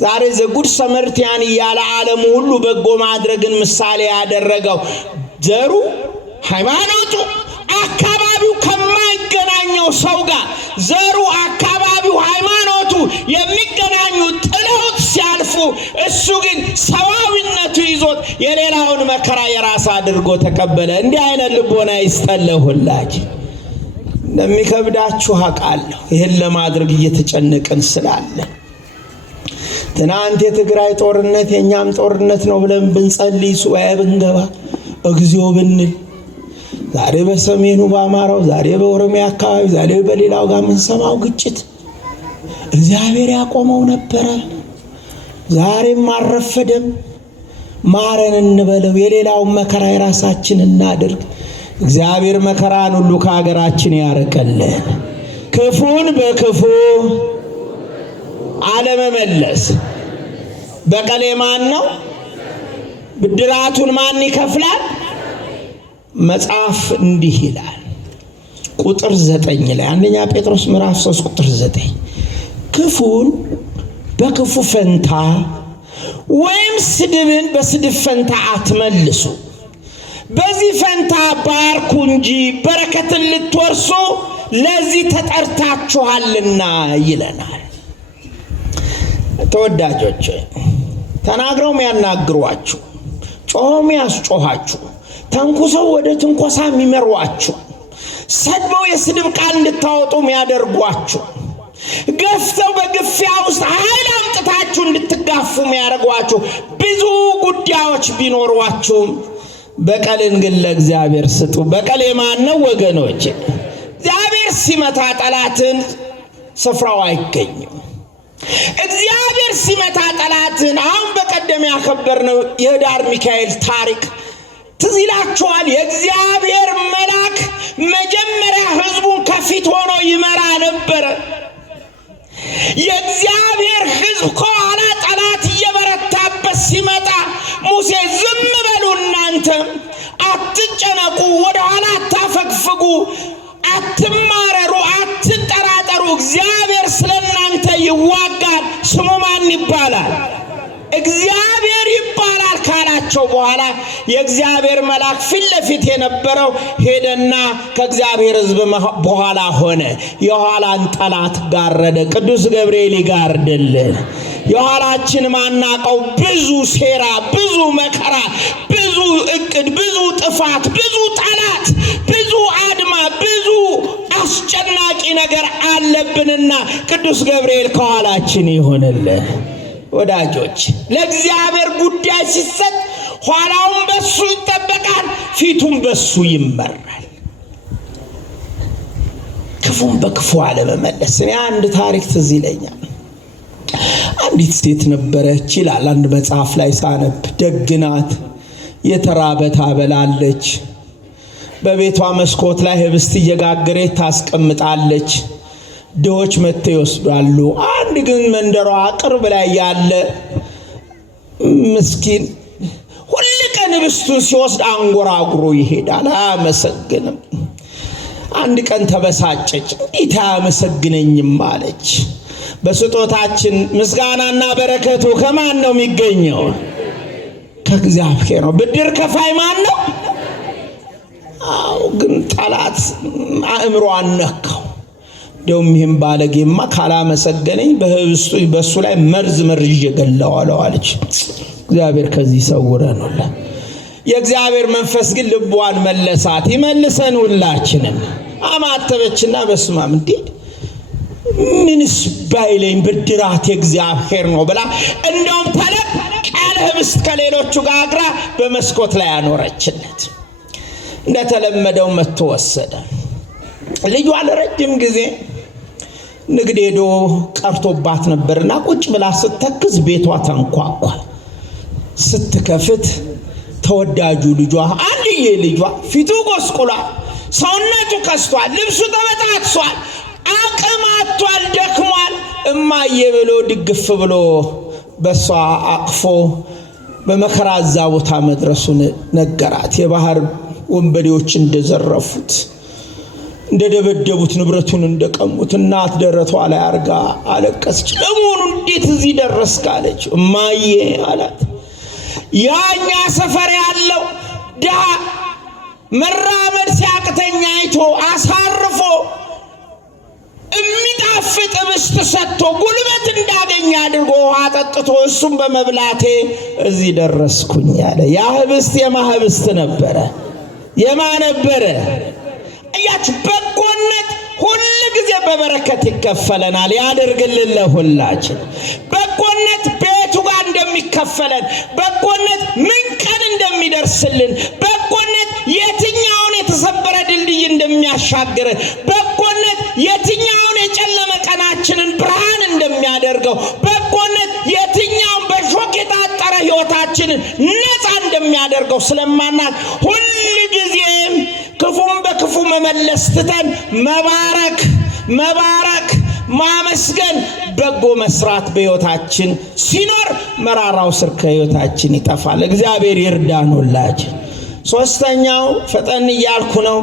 ዛሬ ዘጉድ ሰመርቲያን እያለ ዓለሙ ሁሉ በጎ ማድረግን ምሳሌ ያደረገው ዘሩ፣ ሃይማኖቱ፣ አካባቢው ከማይገናኘው ሰው ጋር ዘሩ፣ አካባቢው፣ ሃይማኖቱ የሚገናኙ ጥለውት ሲያልፉ እሱ ግን ሰዋዊነቱ ይዞት የሌላውን መከራ የራስ አድርጎ ተቀበለ። እንዲህ አይነት ልቦና ይስጠለሁላችሁ። እንደሚከብዳችሁ አውቃለሁ። ይህን ለማድረግ እየተጨነቅን ስላለ ትናንት የትግራይ ጦርነት የኛም ጦርነት ነው ብለን ብንጸልይ ሱባኤ ብንገባ እግዚኦ ብንል ዛሬ በሰሜኑ በአማራው፣ ዛሬ በኦሮሚያ አካባቢ፣ ዛሬ በሌላው ጋር የምንሰማው ግጭት እግዚአብሔር ያቆመው ነበረ። ዛሬም አልረፈደም። ማረን እንበለው። የሌላውን መከራ የራሳችን እናድርግ። እግዚአብሔር መከራን ሁሉ ከሀገራችን ያርቅልን። ክፉን በክፉ አለመመለስ በቀሌ ማን ነው? ብድራቱን ማን ይከፍላል? መጽሐፍ እንዲህ ይላል ቁጥር 9 ላይ አንደኛ ጴጥሮስ ምዕራፍ 3 ቁጥር 9 ክፉን በክፉ ፈንታ ወይም ስድብን በስድብ ፈንታ አትመልሱ፣ በዚህ ፈንታ ባርኩ እንጂ በረከትን ልትወርሱ ለዚህ ተጠርታችኋልና ይለናል። ተወዳጆች ተናግረው የሚያናግሯችሁ፣ ጮኸው የሚያስጮኋችሁ፣ ተንኩሰው ወደ ትንኮሳ የሚመሯችሁ፣ ሰድበው የስድብ ቃል እንድታወጡ የሚያደርጓችሁ፣ ገፍተው በግፊያ ውስጥ ኃይል አምጥታችሁ እንድትጋፉ የሚያደርጓችሁ ብዙ ጉዳዮች ቢኖሯችሁም በቀልን ግን ለእግዚአብሔር ስጡ። በቀል የማን ነው ወገኖች? እግዚአብሔር ሲመታ ጠላትን ስፍራው አይገኝም። እግዚአብሔር ሲመታ ጠላትን አሁን በቀደም ያከበርነው የህዳር ሚካኤል ታሪክ ትዝ ይላችኋል። የእግዚአብሔር መልአክ መጀመሪያ ህዝቡን ከፊት ሆኖ ይመራ ነበረ። የእግዚአብሔር ህዝብ ከኋላ ጠላት እየበረታበት ሲመጣ ሙሴ ዝም በሉ፣ እናንተም አትጨነቁ፣ ወደ ኋላ አታፈግፍጉ፣ አትማረሩ፣ አትጠራጠሩ፣ እግዚአብሔር ስለናንተ ይዋጋል። ስሙ ማን ይባላል? እግዚአብሔር ይባላል ካላቸው በኋላ የእግዚአብሔር መልአክ ፊት ለፊት የነበረው ሄደና ከእግዚአብሔር ህዝብ በኋላ ሆነ። የኋላን ጠላት ጋረደ። ቅዱስ ገብርኤል ይጋርድልን። የኋላችን ማናቀው ብዙ ሴራ፣ ብዙ መከራ፣ ብዙ እቅድ፣ ብዙ ጥፋት፣ ብዙ ጠላት፣ ብዙ አድማ፣ ብዙ አስጨናቂ ነገር አለብንና ቅዱስ ገብርኤል ከኋላችን ይሆንልን። ወዳጆች ለእግዚአብሔር ጉዳይ ሲሰጥ ኋላውን በሱ ይጠበቃል፣ ፊቱን በሱ ይመራል። ክፉን በክፉ አለመመለስ። እኔ አንድ ታሪክ ትዝ ይለኛል። አንዲት ሴት ነበረች ይላል አንድ መጽሐፍ ላይ ሳነብ። ደግናት፣ የተራበ ታበላለች፣ በቤቷ መስኮት ላይ ህብስት እየጋገረች ታስቀምጣለች። ድሆች መጥተው ይወስዳሉ። አንድ ግን መንደሯ ቅርብ ላይ ያለ ምስኪን ሁል ቀን ህብስቱን ሲወስድ አንጎራጉሮ ይሄዳል፣ አያመሰግንም። አንድ ቀን ተበሳጨች። እንዴት አያመሰግነኝም አለች። በስጦታችን ምስጋናና በረከቱ ከማን ነው የሚገኘው? ከእግዚአብሔር ነው። ብድር ከፋይ ማን ነው? አዎ፣ ግን ጠላት አእምሮ አነካው። እንደውም ይህም ባለጌማ ካላመሰገነኝ በሱ ላይ መርዝ መርዤ ገለዋለሁ አለች። እግዚአብሔር ከዚህ ሰውረን። የእግዚአብሔር መንፈስ ግን ልቧን መለሳት። ይመልሰን ሁላችንም። አማተበችና በስማም እንዴ ምንስ ባይለኝ ብድራት የእግዚአብሔር ነው ብላ እንደውም ተለቅ ያለ ህብስት ከሌሎቹ ጋር አግራ በመስኮት ላይ አኖረችለት። እንደተለመደው መጥቶ ወሰደ። ልጇ ለረጅም ጊዜ ንግድ ሄዶ ቀርቶባት ነበርና ቁጭ ብላ ስትተክዝ ቤቷ ተንኳኳ። ስትከፍት ተወዳጁ ልጇ አንድዬ ልጇ ፊቱ ጎስቁሏል፣ ሰውነቱ ከስቷል፣ ልብሱ ተበጣጥሷል፣ አቅም አጥቷል፣ ደክሟል። እማዬ ብሎ ድግፍ ብሎ በሷ አቅፎ በመከራ እዛ ቦታ መድረሱን ነገራት። የባህር ወንበዴዎች እንደዘረፉት እንደደበደቡት ንብረቱን እንደቀሙት እናት ደረቷ ላይ አርጋ አለቀሰች። ለመሆኑ እንዴት እዚህ ደረስክ አለች። እማዬ አላት፣ ያኛ ሰፈር ያለው ድሃ መራመድ ሲያቅተኛ አይቶ አሳርፎ የሚጣፍጥ ህብስት ሰጥቶ ጉልበት እንዳገኝ አድርጎ ውሃ ጠጥቶ እሱም በመብላቴ እዚህ ደረስኩኝ አለ። ያ ህብስት የማ ህብስት ነበረ? የማ ነበረ? እያችሁ በጎነት ሁል ጊዜ በበረከት ይከፈለናል። ያደርግልን ለሁላችን። በጎነት ቤቱ ጋር እንደሚከፈለን፣ በጎነት ምን ቀን እንደሚደርስልን፣ በጎነት የትኛውን የተሰበረ ድልድይ እንደሚያሻግረን፣ በጎነት የትኛውን የጨለመ ቀናችንን ብርሃን እንደሚያደርገው፣ በጎነት የትኛውን በሾክ የታጠረ ህይወታችንን ነፃ እንደሚያደርገው ስለማናት ሁል ጊዜም ክፉም በክፉ መመለስ ትተን መባረክ ማመስገን በጎ መስራት በህይወታችን ሲኖር መራራው ስር ከህይወታችን ይጠፋል። እግዚአብሔር ይርዳን ሁላችን። ሶስተኛው ፈጠን እያልኩ ነው።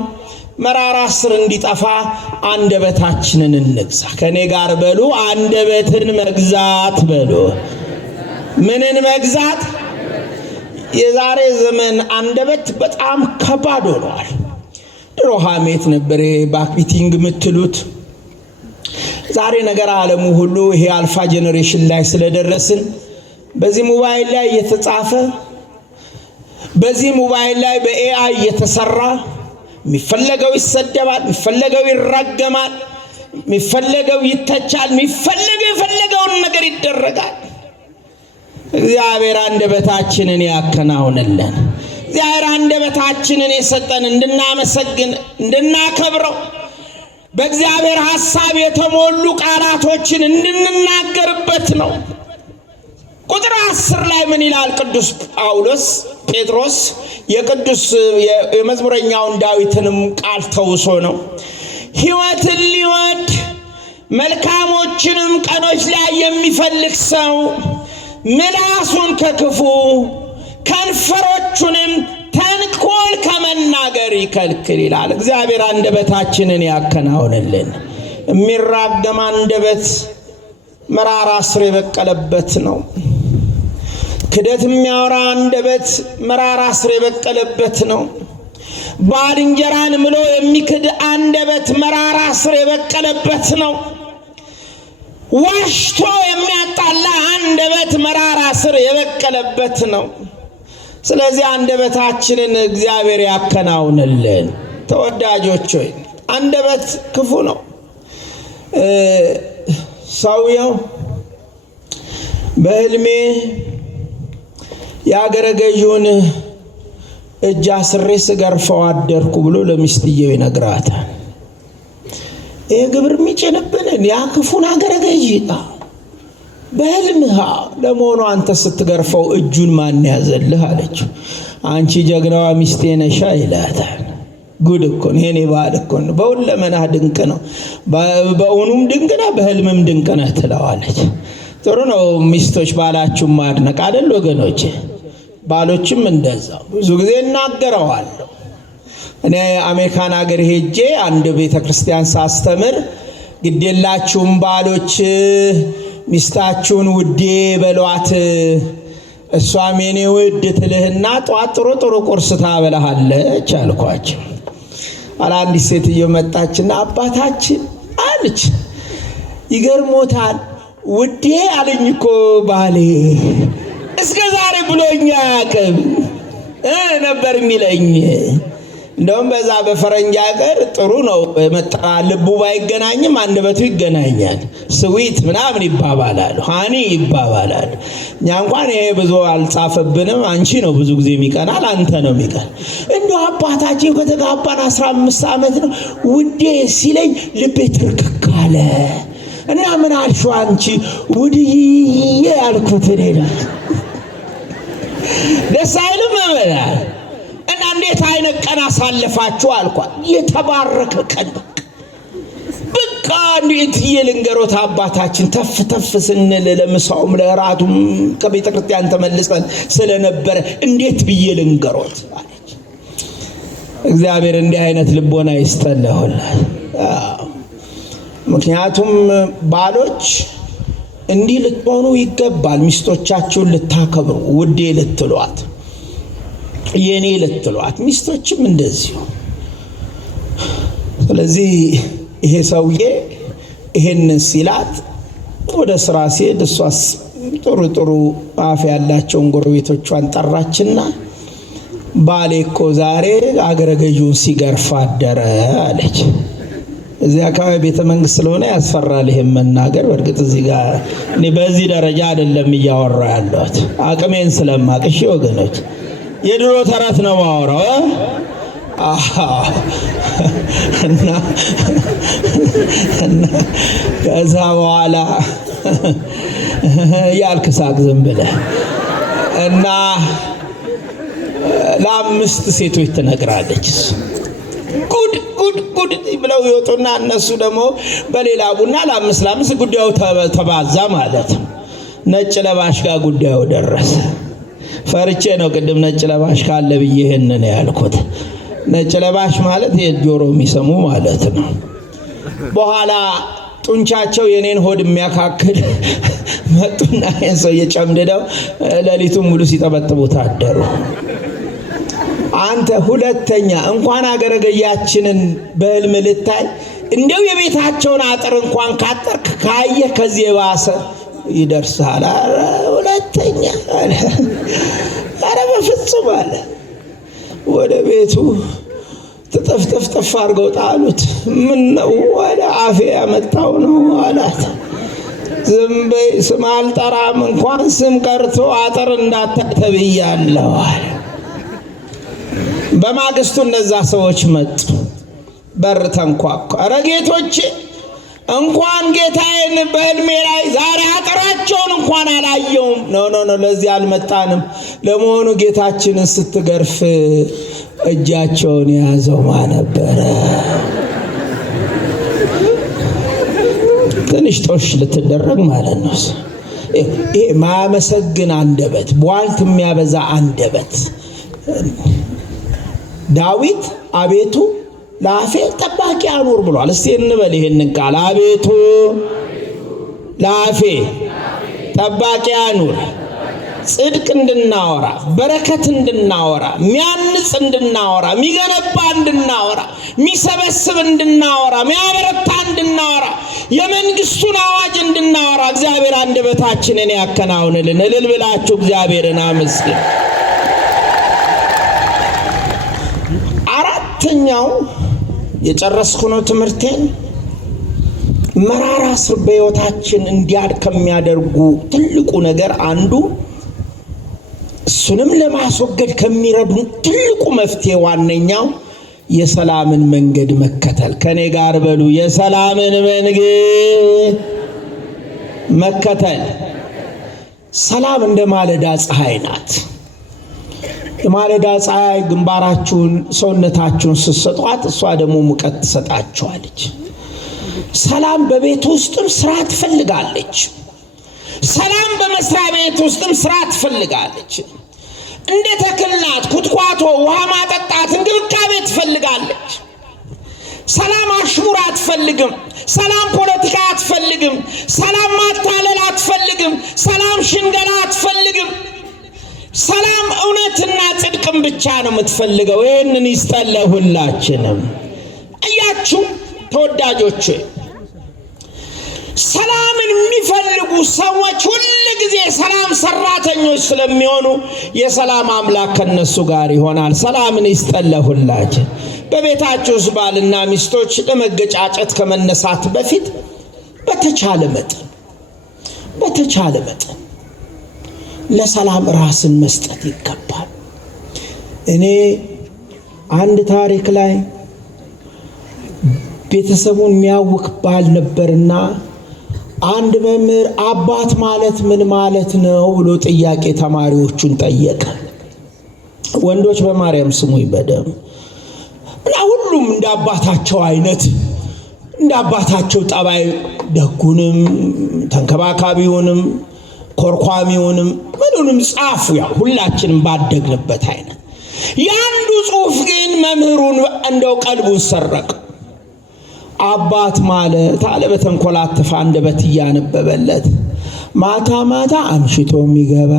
መራራ ስር እንዲጠፋ አንደበታችንን እንግዛ። ከኔ ጋር በሉ፣ አንደበትን መግዛት በሉ። ምንን መግዛት? የዛሬ ዘመን አንደበት በጣም ከባድ ሆኗል። ድሮ ሐሜት ነበር፣ ባክቢቲንግ የምትሉት። ዛሬ ነገር ዓለሙ ሁሉ ይሄ አልፋ ጄኔሬሽን ላይ ስለደረስን በዚህ ሞባይል ላይ እየተጻፈ በዚህ ሞባይል ላይ በኤአይ እየተሰራ የሚፈለገው ይሰደባል፣ የሚፈለገው ይረገማል፣ የሚፈለገው ይተቻል፣ የፈለገውን ነገር ይደረጋል። እግዚአብሔር አንደበታችንን ያከናውንልን። እግዚአብሔር አንደበታችንን የሰጠን እንድናመሰግን እንድናከብረው በእግዚአብሔር ሐሳብ የተሞሉ ቃላቶችን እንድንናገርበት ነው። ቁጥር 10 ላይ ምን ይላል? ቅዱስ ጴጥሮስ የመዝሙረኛውን ዳዊትንም ቃል ተውሶ ነው። ሕይወትን ሊወድ መልካሞችንም ቀኖች ላይ የሚፈልግ ሰው ምላሱን ከክፉ ከንፈሮቹንም ተንኮል ከመናገር ይከልክል ይላል። እግዚአብሔር አንደበታችንን ያከናውንልን። የሚራገም አንደበት መራራ ስር የበቀለበት ነው። ክደት የሚያወራ አንደበት መራራ ስር የበቀለበት ነው። ባልንጀራን ምሎ የሚክድ አንደበት መራራ ስር የበቀለበት ነው። ዋሽቶ የሚያጣላ አንደበት መራራ ስር የበቀለበት ነው። ስለዚህ አንደበታችንን እግዚአብሔር ያከናውንልን። ተወዳጆች ሆይ አንደበት ክፉ ነው። ሰውየው በህልሜ የአገረ ገዢውን እጅ አስሬ ስገርፈው አደርኩ ብሎ ለሚስትየው ይነግራታል። ይሄ ግብር የሚጭንብንን ያ ክፉን አገረ ገዢ በህልምህ ለመሆኑ አንተ ስትገርፈው እጁን ማን ያዘልህ አለችው። አንቺ ጀግናዋ ሚስቴ ነሻ ይላታል። ጉድ እኮ ነው። የኔ ባል እኮ ነው። በሁለመናህ ድንቅ ነው፣ በእውኑም ድንቅ ነው፣ በህልምም ድንቅ ነው ትለዋለች። ጥሩ ነው ሚስቶች ባላችሁን ማድነቅ አይደል ወገኖቼ? ባሎችም እንደዛው። ብዙ ጊዜ እናገረዋለሁ። እኔ አሜሪካን ሀገር ሄጄ አንድ ቤተክርስቲያን ሳስተምር ግዴላችሁም ባሎች ሚስታችሁን ውዴ በሏት፣ እሷም የኔ ውድ ትልህና ጧት ጥሩ ጥሩ ቁርስ ታበላሃለች አልኳቸው። አንዲት ሴትዮ መጣችና አባታችን አለች፣ ይገርሞታል ውዴ አለኝ እኮ ባሌ እስከ ዛሬ ብሎኛ አያውቅም ነበር የሚለኝ። እንደውም በዛ በፈረንጅ ሀገር ጥሩ ነው መጣ ልቡ ባይገናኝም አንደበቱ ይገናኛል። ስዊት ምናምን ይባባላሉ፣ ሃኒ ይባባላሉ። እኛ እንኳን ይሄ ብዙ አልጻፈብንም። አንቺ ነው ብዙ ጊዜ የሚቀናል፣ አንተ ነው የሚቀን። እንደው አባታችን ከተጋባን 15 ዓመት ነው ውዴ ሲለኝ ልቤ ትርክክ አለ እና ምን አልሽው አንቺ ውድዬ ያልኩት እኔ ነው። ደስ አይልም ማለት እና እንዴት አይነት ቀን አሳለፋችሁ አልኳት። የተባረከ ቀን በቃ እንዴት የልንገሮት አባታችን ተፍ ተፍ ስንል ለምሳውም ለራቱም ከቤተ ክርስቲያን ተመልሰን ስለነበረ እንዴት ብዬ ልንገሮት አለች። እግዚአብሔር እንዲህ አይነት ልቦና ይስጠልሁላል። ምክንያቱም ባሎች እንዲህ ልትሆኑ ይገባል። ሚስቶቻችሁን ልታከብሩ፣ ውዴ ልትሏት፣ የኔ ልትሏት፣ ሚስቶችም እንደዚሁ። ስለዚህ ይሄ ሰውዬ ይሄንን ሲላት ወደ ስራ ሲሄድ እሷስ ጥሩ ጥሩ አፍ ያላቸውን ጎረቤቶቿን ጠራችና ባሌ እኮ ዛሬ አገረ ገዢውን ሲገርፍ አደረ አለች። እዚህ አካባቢ ቤተ መንግስት ስለሆነ ያስፈራል ይሄን መናገር። በእርግጥ እዚህ ጋር እኔ በዚህ ደረጃ አይደለም እያወራ ያለሁት አቅሜን ስለማቅሽ ወገኖች፣ የድሮ ተረት ነው ማወራው። እና ከዛ በኋላ ያልክሳቅ ዝም ብለህ እና ለ5 ሴቶች ትነግራለች። ጉድ ጉድ ጉድ ብለው ይወጡና እነሱ ደግሞ በሌላ ቡና ለ5 ጉዳዩ ተባዛ ማለት ነው። ነጭ ለባሽ ጋር ጉዳዩ ደረሰ። ፈርቼ ነው ቅድም ነጭ ለባሽ ካለ ብዬ ይሄንን ያልኩት። ነጭ ለባሽ ማለት የጆሮ የሚሰሙ ማለት ነው። በኋላ ጡንቻቸው የኔን ሆድ የሚያካክል መጡና ይሄን ሰው እየጨምድደው ሌሊቱን ሙሉ ሲጠበጥቡት አደሩ። አንተ ሁለተኛ እንኳን አገረ ገያችንን በህልም ልታይ እንደው የቤታቸውን አጥር እንኳን ካጠርክ ካየ ከዚህ የባሰ ይደርሳል። ሁለተኛ አረ በፍጹም አለ። ወደ ቤቱ ተጠፍጠፍ አድርገው ጣሉት። ምን ነው ወደ አፌ ያመጣው ነው አላት። ዝም በይ ስም አልጠራም እንኳን ስም ቀርቶ አጥር እንዳታተብያለሁ አለ። በማግስቱ እነዛ ሰዎች መጡ። በር ተንኳኳ። ኧረ ጌቶቼ እንኳን ጌታዬን በህልሜ ላይ ዛሬ አጥራቸውን እንኳን አላየውም። ኖ ለዚህ አልመጣንም። ለመሆኑ ጌታችንን ስትገርፍ እጃቸውን የያዘው ማን ነበረ? ትንሽ ጦሽ ልትደረግ ማለት ነው። ይሄ ማያመሰግን አንደበት፣ ቧልት የሚያበዛ አንደበት። ዳዊት አቤቱ ለአፌ ጠባቂ አኑር ብሏል። እስቲ እንበል ይሄንን ቃል አቤቱ ለአፌ ጠባቂ አኑር። ጽድቅ እንድናወራ፣ በረከት እንድናወራ፣ ሚያንጽ እንድናወራ፣ ሚገነባ እንድናወራ፣ ሚሰበስብ እንድናወራ፣ ሚያበረታ እንድናወራ፣ የመንግስቱን አዋጅ እንድናወራ እግዚአብሔር አንደበታችንን ያከናውንልን። እልል ብላችሁ እግዚአብሔርን አመስግኑ። አራተኛው የጨረስኩ ነው ትምህርቴን። መራራ ስር በሕይወታችን እንዲያድግ ከሚያደርጉ ትልቁ ነገር አንዱ፣ እሱንም ለማስወገድ ከሚረዱን ትልቁ መፍትሄ ዋነኛው የሰላምን መንገድ መከተል። ከኔ ጋር በሉ፣ የሰላምን መንገድ መከተል። ሰላም እንደ ማለዳ ፀሐይ ናት። የማለዳ ፀሐይ ግንባራችሁን ሰውነታችሁን ስትሰጧት እሷ ደግሞ ሙቀት ትሰጣችኋለች። ሰላም በቤት ውስጥም ስራ ትፈልጋለች። ሰላም በመስሪያ ቤት ውስጥም ስራ ትፈልጋለች። እንደ ተክል ናት። ኩትኳቶ፣ ውሃ ማጠጣት፣ እንክብካቤ ትፈልጋለች። ሰላም አሽሙር አትፈልግም። ሰላም ፖለቲካ አትፈልግም። ሰላም ማታለል አትፈልግም። ሰላም ሽንገላ አትፈልግም። ሰላም እውነትና ጽድቅም ብቻ ነው የምትፈልገው። ይህንን ይስጠን ለሁላችንም። እያችሁ ተወዳጆች፣ ሰላምን የሚፈልጉ ሰዎች ሁል ጊዜ ሰላም ሰራተኞች ስለሚሆኑ የሰላም አምላክ ከነሱ ጋር ይሆናል። ሰላምን ይስጠን ለሁላችን። በቤታችሁ ውስጥ ባልና ሚስቶች ለመገጫጨት ከመነሳት በፊት በተቻለ መጠን ለሰላም ራስን መስጠት ይገባል። እኔ አንድ ታሪክ ላይ ቤተሰቡን የሚያውክ ባል ነበርና አንድ መምህር አባት ማለት ምን ማለት ነው ብሎ ጥያቄ ተማሪዎቹን ጠየቀ። ወንዶች በማርያም ስሙኝ በደም እና ሁሉም እንደ አባታቸው አይነት እንደ አባታቸው ጠባይ ደጉንም ተንከባካቢውንም ኮርኳሚውንም ምኑንም ጻፉ። ያው ሁላችንም ባደግንበት አይነት ያንዱ ጽሑፍ ግን መምህሩን እንደው ቀልቡን ሰረቀ። አባት ማለት አለ በተንኮላተፈ አንደበት እያነበበለት ማታ ማታ አምሽቶ የሚገባ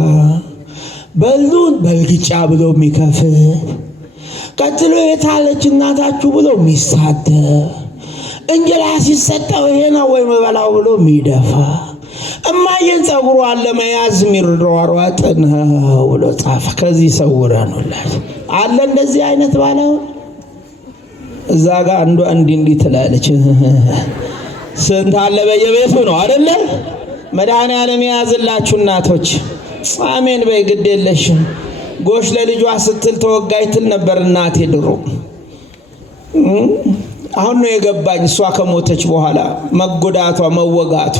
በሉን በልግጫ ብሎ የሚከፍል ቀጥሎ የታለች እናታችሁ ብሎ የሚሳደብ እንጀራ ሲሰጠው ይሄ ነው ወይ መበላው ብሎ የሚደፋ እማዬን ጸጉሯን ለመያዝ የሚሯሯጥ ነው ብሎ ጻፈ። ከዚህ ሰውረኑላችሁ አለ እንደዚህ አይነት ባለው እዛ ጋር አንዱ እንዲህ ትላለች። ስንት አለ በየቤቱ ነው አይደለ? መድኃኔዓለም የያዝላችሁ እናቶች አሜን በይ። ግድ የለሽም ጎሽ ለልጇ ስትል ተወጋይ ትል ነበር እናቴ ድሮ። አሁን ነው የገባኝ እሷ ከሞተች በኋላ መጎዳቷ መወጋቷ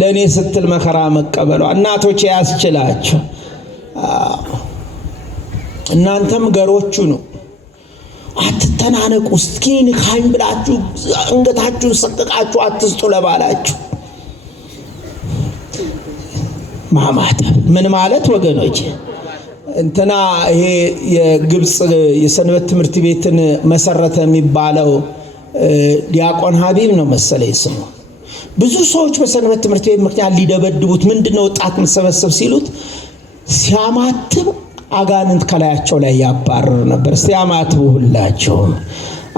ለኔ ስትል መከራ መቀበሏ። እናቶች ያስችላችሁ። እናንተም ገሮቹ ነው አትተናነቁ። እስኪ ንካኝ ብላችሁ አንገታችሁን ሰቅቃችሁ አትስጡ ለባላችሁ። ማማተብ ምን ማለት ወገኖች? እንትና ይሄ የግብጽ የሰንበት ትምህርት ቤትን መሰረተ የሚባለው ዲያቆን ሀቢብ ነው መሰለኝ ስሙ። ብዙ ሰዎች በሰንበት ትምህርት ቤት ምክንያት ሊደበድቡት ምንድነው ወጣት መሰበሰብ ሲሉት ሲያማትብ አጋንንት ከላያቸው ላይ ያባረር ነበር። ሲያማትቡ ሁላቸውም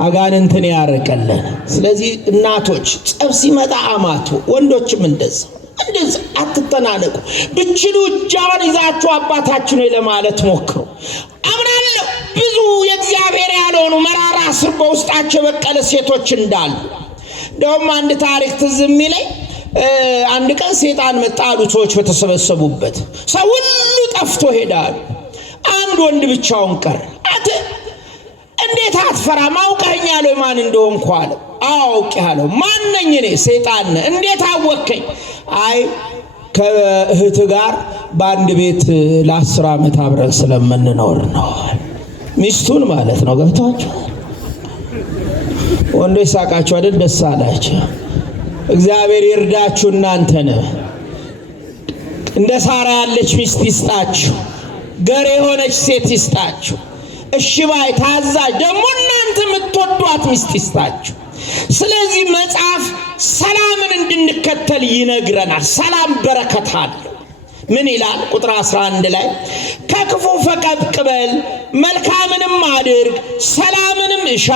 አጋንንትን ያረቀለን። ስለዚህ እናቶች ጸብ ሲመጣ አማትቡ፣ ወንዶችም እንደዛ አትተናነቁ። ብችሉ እጃውን ይዛችሁ አባታችሁ ነው ለማለት ሞክሩ። አምናለሁ ብዙ የእግዚአብሔር ያልሆኑ መራራ ስር በውስጣቸው በቀለ ሴቶች እንዳሉ። እንደውም አንድ ታሪክ ትዝ የሚለኝ አንድ ቀን ሰይጣን መጣ አሉ ሰዎች በተሰበሰቡበት። ሰው ሁሉ ጠፍቶ ሄዳሉ። አንድ ወንድ ብቻውን ቀረ። እንዴት አትፈራም? አውቀኸኛል ወይ ማን እንደሆንኩ አለ። አውቄሃለሁ። ማን ነኝ እኔ? ሰይጣን ነህ። እንዴት አወከኝ? አይ ከእህት ጋር በአንድ ቤት ለ10 ዓመት አብረን ስለምንኖር ነው። ሚስቱን ማለት ነው። ገብቷችሁ? ወንዶች ሳቃችሁ አይደል? ደስ አላችሁ። እግዚአብሔር ይርዳችሁ። እናንተን እንደ ሳራ ያለች ሚስት ይስጣችሁ። ገር የሆነች ሴት ይስጣችሁ። እሺ ባይ ታዛዥ ደግሞ እናንተ የምትወዷት ሚስት ይስጣችሁ። ስለዚህ መጽሐፍ ሰላምን እንድንከተል ይነግረናል። ሰላም በረከት አለው። ምን ይላል? ቁጥር 11 ላይ ከክፉ ፈቀቅ በል መልካምንም አድርግ ሰላምንም እሻ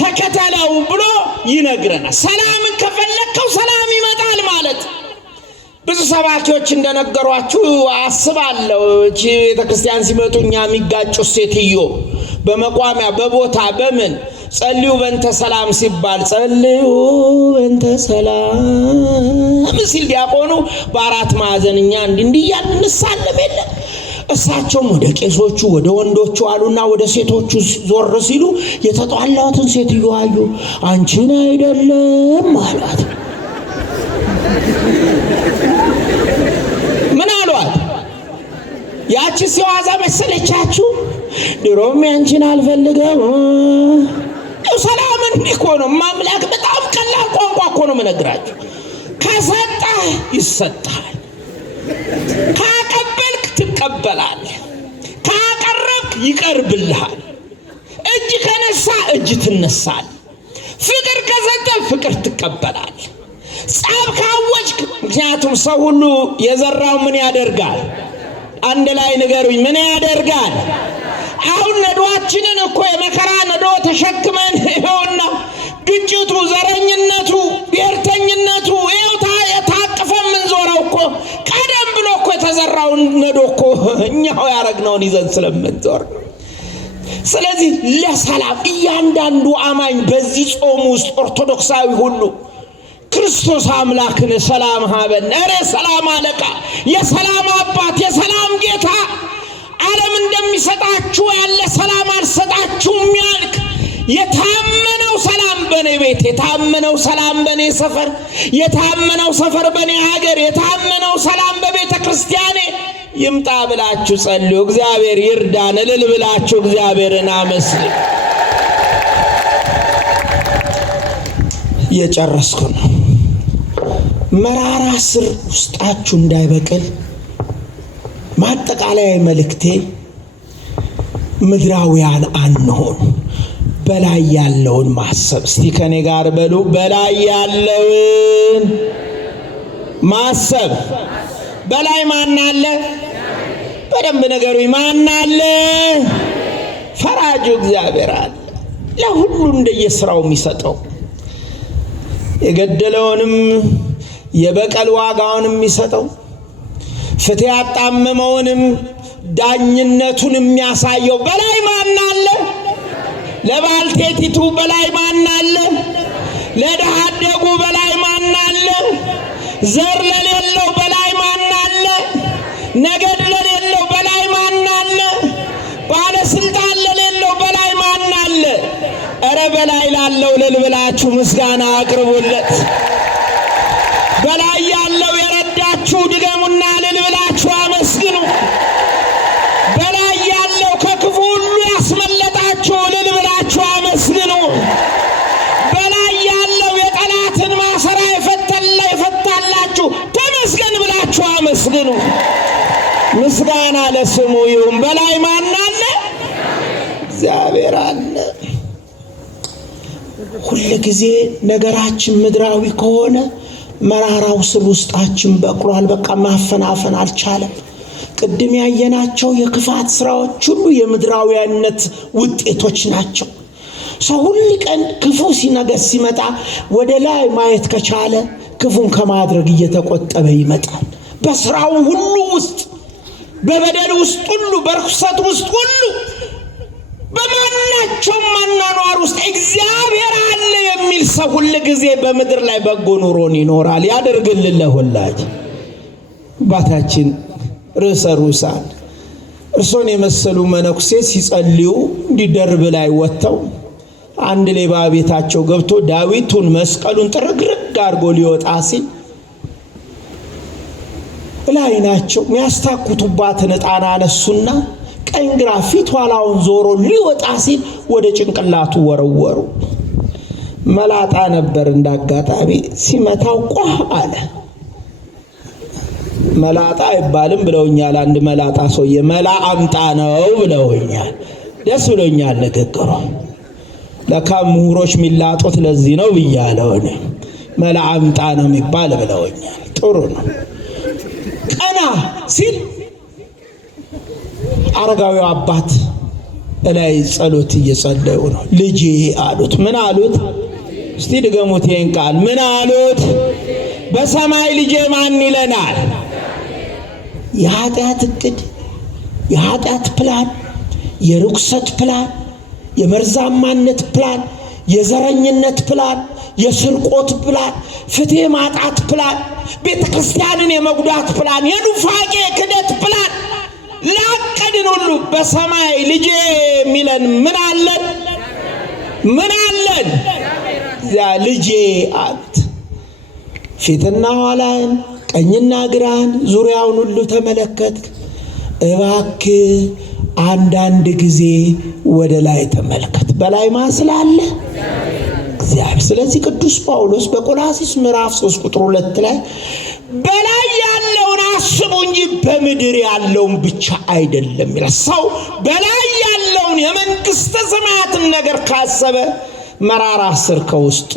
ተከተለው ብሎ ይነግረናል። ሰላምን ከፈለከው ሰላም ይመጣል ማለት። ብዙ ሰባኪዎች እንደነገሯችሁ አስባለሁ። እቺ ቤተክርስቲያን ሲመጡ እኛ የሚጋጩ ሴትዮ በመቋሚያ በቦታ በምን ጸልዩ በእንተ ሰላም ሲባል ጸልዩ በእንተ ሰላም ሲል ዲያቆኑ በአራት ማዕዘን እኛ እንዲህ እያልን እንሳለም የለ። እሳቸውም ወደ ቄሶቹ ወደ ወንዶቹ አሉና ወደ ሴቶቹ ዞር ሲሉ የተጣላትን ሴትዮ አዩ። አንቺን አይደለም አሏት። ምን አሏት? ያቺ ሲዋዛ መሰለቻችሁ? ድሮም ያንቺን አልፈልገም። ሰላምን እኮ ነው ማምላክ። በጣም ቀላል ቋንቋ እኮ ነው የምነግራችሁ። ከሰጠህ ይሰጣል፣ ካቀበልክ ትቀበላለህ፣ ካቀረብክ ይቀርብልሃል። እጅ ከነሳ እጅ ትነሳል። ፍቅር ከሰጠ ፍቅር ትቀበላል። ጸብ ካወጅክ ምክንያቱም ሰው ሁሉ የዘራው ምን ያደርጋል? አንድ ላይ ንገሩኝ፣ ምን ያደርጋል? አሁን ነዶአችንን እኮ የመከራ ነዶ ተሸክመን ይኸውና ግጭቱ፣ ዘረኝነቱ፣ ብሔርተኝነቱ ይኸውታ የታቀፈን ምንዞረው እኮ ቀደም ብሎ እኮ የተዘራውን ነዶ እኮ እኛው ያረግነውን ይዘን ስለምንዞር። ስለዚህ ለሰላም እያንዳንዱ አማኝ በዚህ ጾም ውስጥ ኦርቶዶክሳዊ ሁሉ ክርስቶስ አምላክን ሰላም ሀበን እረ ሰላም አለቃ፣ የሰላም አባት፣ የሰላም ጌታ ዓለም እንደሚሰጣችሁ ያለ ሰላም አልሰጣችሁም ያልክ የታመነው ሰላም በኔ ቤት፣ የታመነው ሰላም በኔ ሰፈር፣ የታመነው ሰፈር በኔ ሀገር፣ የታመነው ሰላም በቤተ ክርስቲያኔ ይምጣ ብላችሁ ጸልዩ። እግዚአብሔር ይርዳን። እልል ብላችሁ እግዚአብሔርን አመስግኑ። የጨረስኩ ነው። መራራ ስር ውስጣችሁ እንዳይበቅል ማጠቃለያ መልእክቴ ምድራውያን አንሆን፣ በላይ ያለውን ማሰብ። እስቲ ከኔ ጋር በሉ፣ በላይ ያለውን ማሰብ። በላይ ማን አለ? በደንብ ነገሩኝ። ማን አለ? ፈራጁ እግዚአብሔር አለ። ለሁሉ እንደየስራው የሚሰጠው የገደለውንም የበቀል ዋጋውንም የሚሰጠው ፍትሕ ያጣመመውንም ዳኝነቱን የሚያሳየው በላይ ማን አለ? ለባልቴቲቱ በላይ ማን አለ? ለድሃ አደጉ በላይ ማን አለ? ዘር ለሌለው በላይ ማን አለ? ነገድ ለሌለው በላይ ማን አለ? ባለስልጣን ለሌለው በላይ ማን አለ? እረ በላይ ላለው እልል ብላችሁ ምስጋና አቅርቡለት። በላይ ያለው የረዳችሁ ድገሙና እልል ብላችሁ አመስግኑ። በላይ ያለው ከክፉ ሁሉ ያስመለጣችሁ እልል ብላችሁ አመስግኑ። በላይ ያለው የጠላትን ማሰራ የፈታላችሁ ተመስገን ብላችሁ አመስግኑ። ምስጋና ለስሙ ይሁን። በላይ ማን አለ? እግዚአብሔር አለ። ሁሉ ጊዜ ነገራችን ምድራዊ ከሆነ መራራው ስር ውስጣችን በቅሏል። በቃ ማፈናፈን አልቻለም። ቅድም ያየናቸው የክፋት ስራዎች ሁሉ የምድራዊያነት ውጤቶች ናቸው። ሰው ሁሉ ቀን ክፉ ሲነገር ሲመጣ ወደ ላይ ማየት ከቻለ ክፉን ከማድረግ እየተቆጠበ ይመጣል። በስራው ሁሉ ውስጥ፣ በበደል ውስጥ ሁሉ፣ በርኩሰት ውስጥ ሁሉ፣ በማናቸውም አኗኗር ውስጥ እግዚአብሔር አለ የሚል ሰው ሁሉ ጊዜ በምድር ላይ በጎ ኑሮን ይኖራል። ያደርግልን ለሁላችን። አባታችን ርዕሰ ርዑሳን እርሶን የመሰሉ መነኩሴ ሲጸልዩ እንዲደርብ ላይ ወጥተው አንድ ሌባ ቤታቸው ገብቶ ዳዊቱን መስቀሉን ጥርግርግ አድርጎ ሊወጣ ሲል ላይ ናቸው የሚያስታኩቱባትን ዕጣን አነሱና ቀኝ ግራ ፊት ኋላውን ዞሮ ሊወጣ ሲል ወደ ጭንቅላቱ ወረወሩ። መላጣ ነበር። እንዳጋጣሚ ሲመታው ቋህ አለ። መላጣ አይባልም ብለውኛል። አንድ መላጣ ሰውዬ መላ አምጣ ነው ብለውኛል። ደስ ብሎኛል ንግግሩ። ለካ ምሁሮች የሚላጡት ለዚህ ነው ብያለሁ። መላ አምጣ ነው የሚባል ብለውኛል። ጥሩ ነው። ቀና ሲል አረጋዊው አባት እላይ ጸሎት እየጸለዩ ነው። ልጄ አሉት። ምን አሉት? እስቲ ድገሙት ይሄን ቃል። ምን አሉት? በሰማይ ልጄ ማን ይለናል? የኃጢአት እቅድ፣ የኃጢአት ፕላን፣ የርኩሰት ፕላን፣ የመርዛማነት ፕላን፣ የዘረኝነት ፕላን፣ የስርቆት ፕላን፣ ፍትሕ ማጣት ፕላን፣ ቤተ ክርስቲያንን የመጉዳት ፕላን፣ የኑፋቄ ክደት ፕላን ላቀድን ሁሉ በሰማይ ልጄ የሚለን ምን አለን? ምን አለን? ያ ልጄ አሉት። ፊትና ኋላን፣ ቀኝና ግራን፣ ዙሪያውን ሁሉ ተመለከት። እባክህ አንዳንድ ጊዜ ወደ ላይ ተመልከት። በላይ ማን ስላለ? እግዚአብሔር። ስለዚህ ቅዱስ ጳውሎስ በቆላስይስ ምዕራፍ 3 ቁጥር 2 ላይ በላይ ያለውን አስቡ እንጂ በምድር ያለውን ብቻ አይደለም ይላል። ሰው በላይ ያለውን የመንግስተ ሰማያትን ነገር ካሰበ መራራ ስር ከውስጡ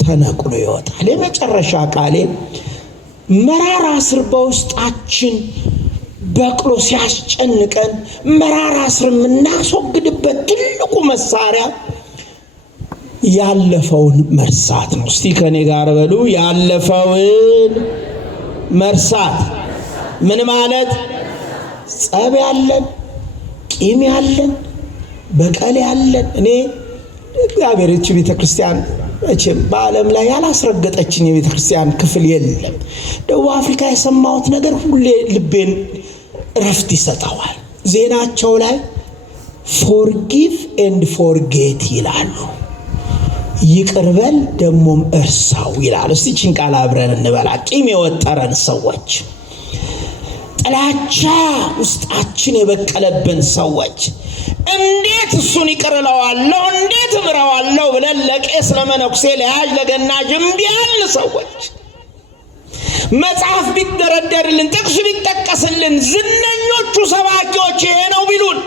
ተነቅሎ ይወጣል። የመጨረሻ ቃሌ መራራ ስር በውስጣችን በቅሎ ሲያስጨንቀን መራራ ስር የምናስወግድበት ትልቁ መሳሪያ ያለፈውን መርሳት ነው። እስቲ ከኔ ጋር በሉ፣ ያለፈውን መርሳት። ምን ማለት? ጸብ ያለን፣ ቂም ያለን፣ በቀል ያለን። እኔ እግዚአብሔር እቺ ቤተክርስቲያን እቺም በዓለም ላይ ያላስረገጠችኝ የቤተክርስቲያን ክፍል የለም። ደቡብ አፍሪካ የሰማሁት ነገር ሁሌ ልቤን ረፍት ይሰጠዋል። ዜናቸው ላይ ፎርጊቭ ኤንድ ፎርጌት ይላሉ። ይቅር በል ደሞም እርሳው ይላሉ። እስቲ ቺን ቃል አብረን እንበላ። ቂም የወጠረን ሰዎች፣ ጥላቻ ውስጣችን የበቀለብን ሰዎች እንዴት እሱን ይቅር እለዋለሁ እንዴት እምረዋለሁ ብለን ለቄስ ለመነኩሴ ለያዥ ለገናዥ እምቢ ያልን ሰዎች፣ መጽሐፍ ቢደረደርልን ጥቅስ ቢጠቀስልን ዝነኞቹ ሰባኪዎች ይሄ ነው ቢሉን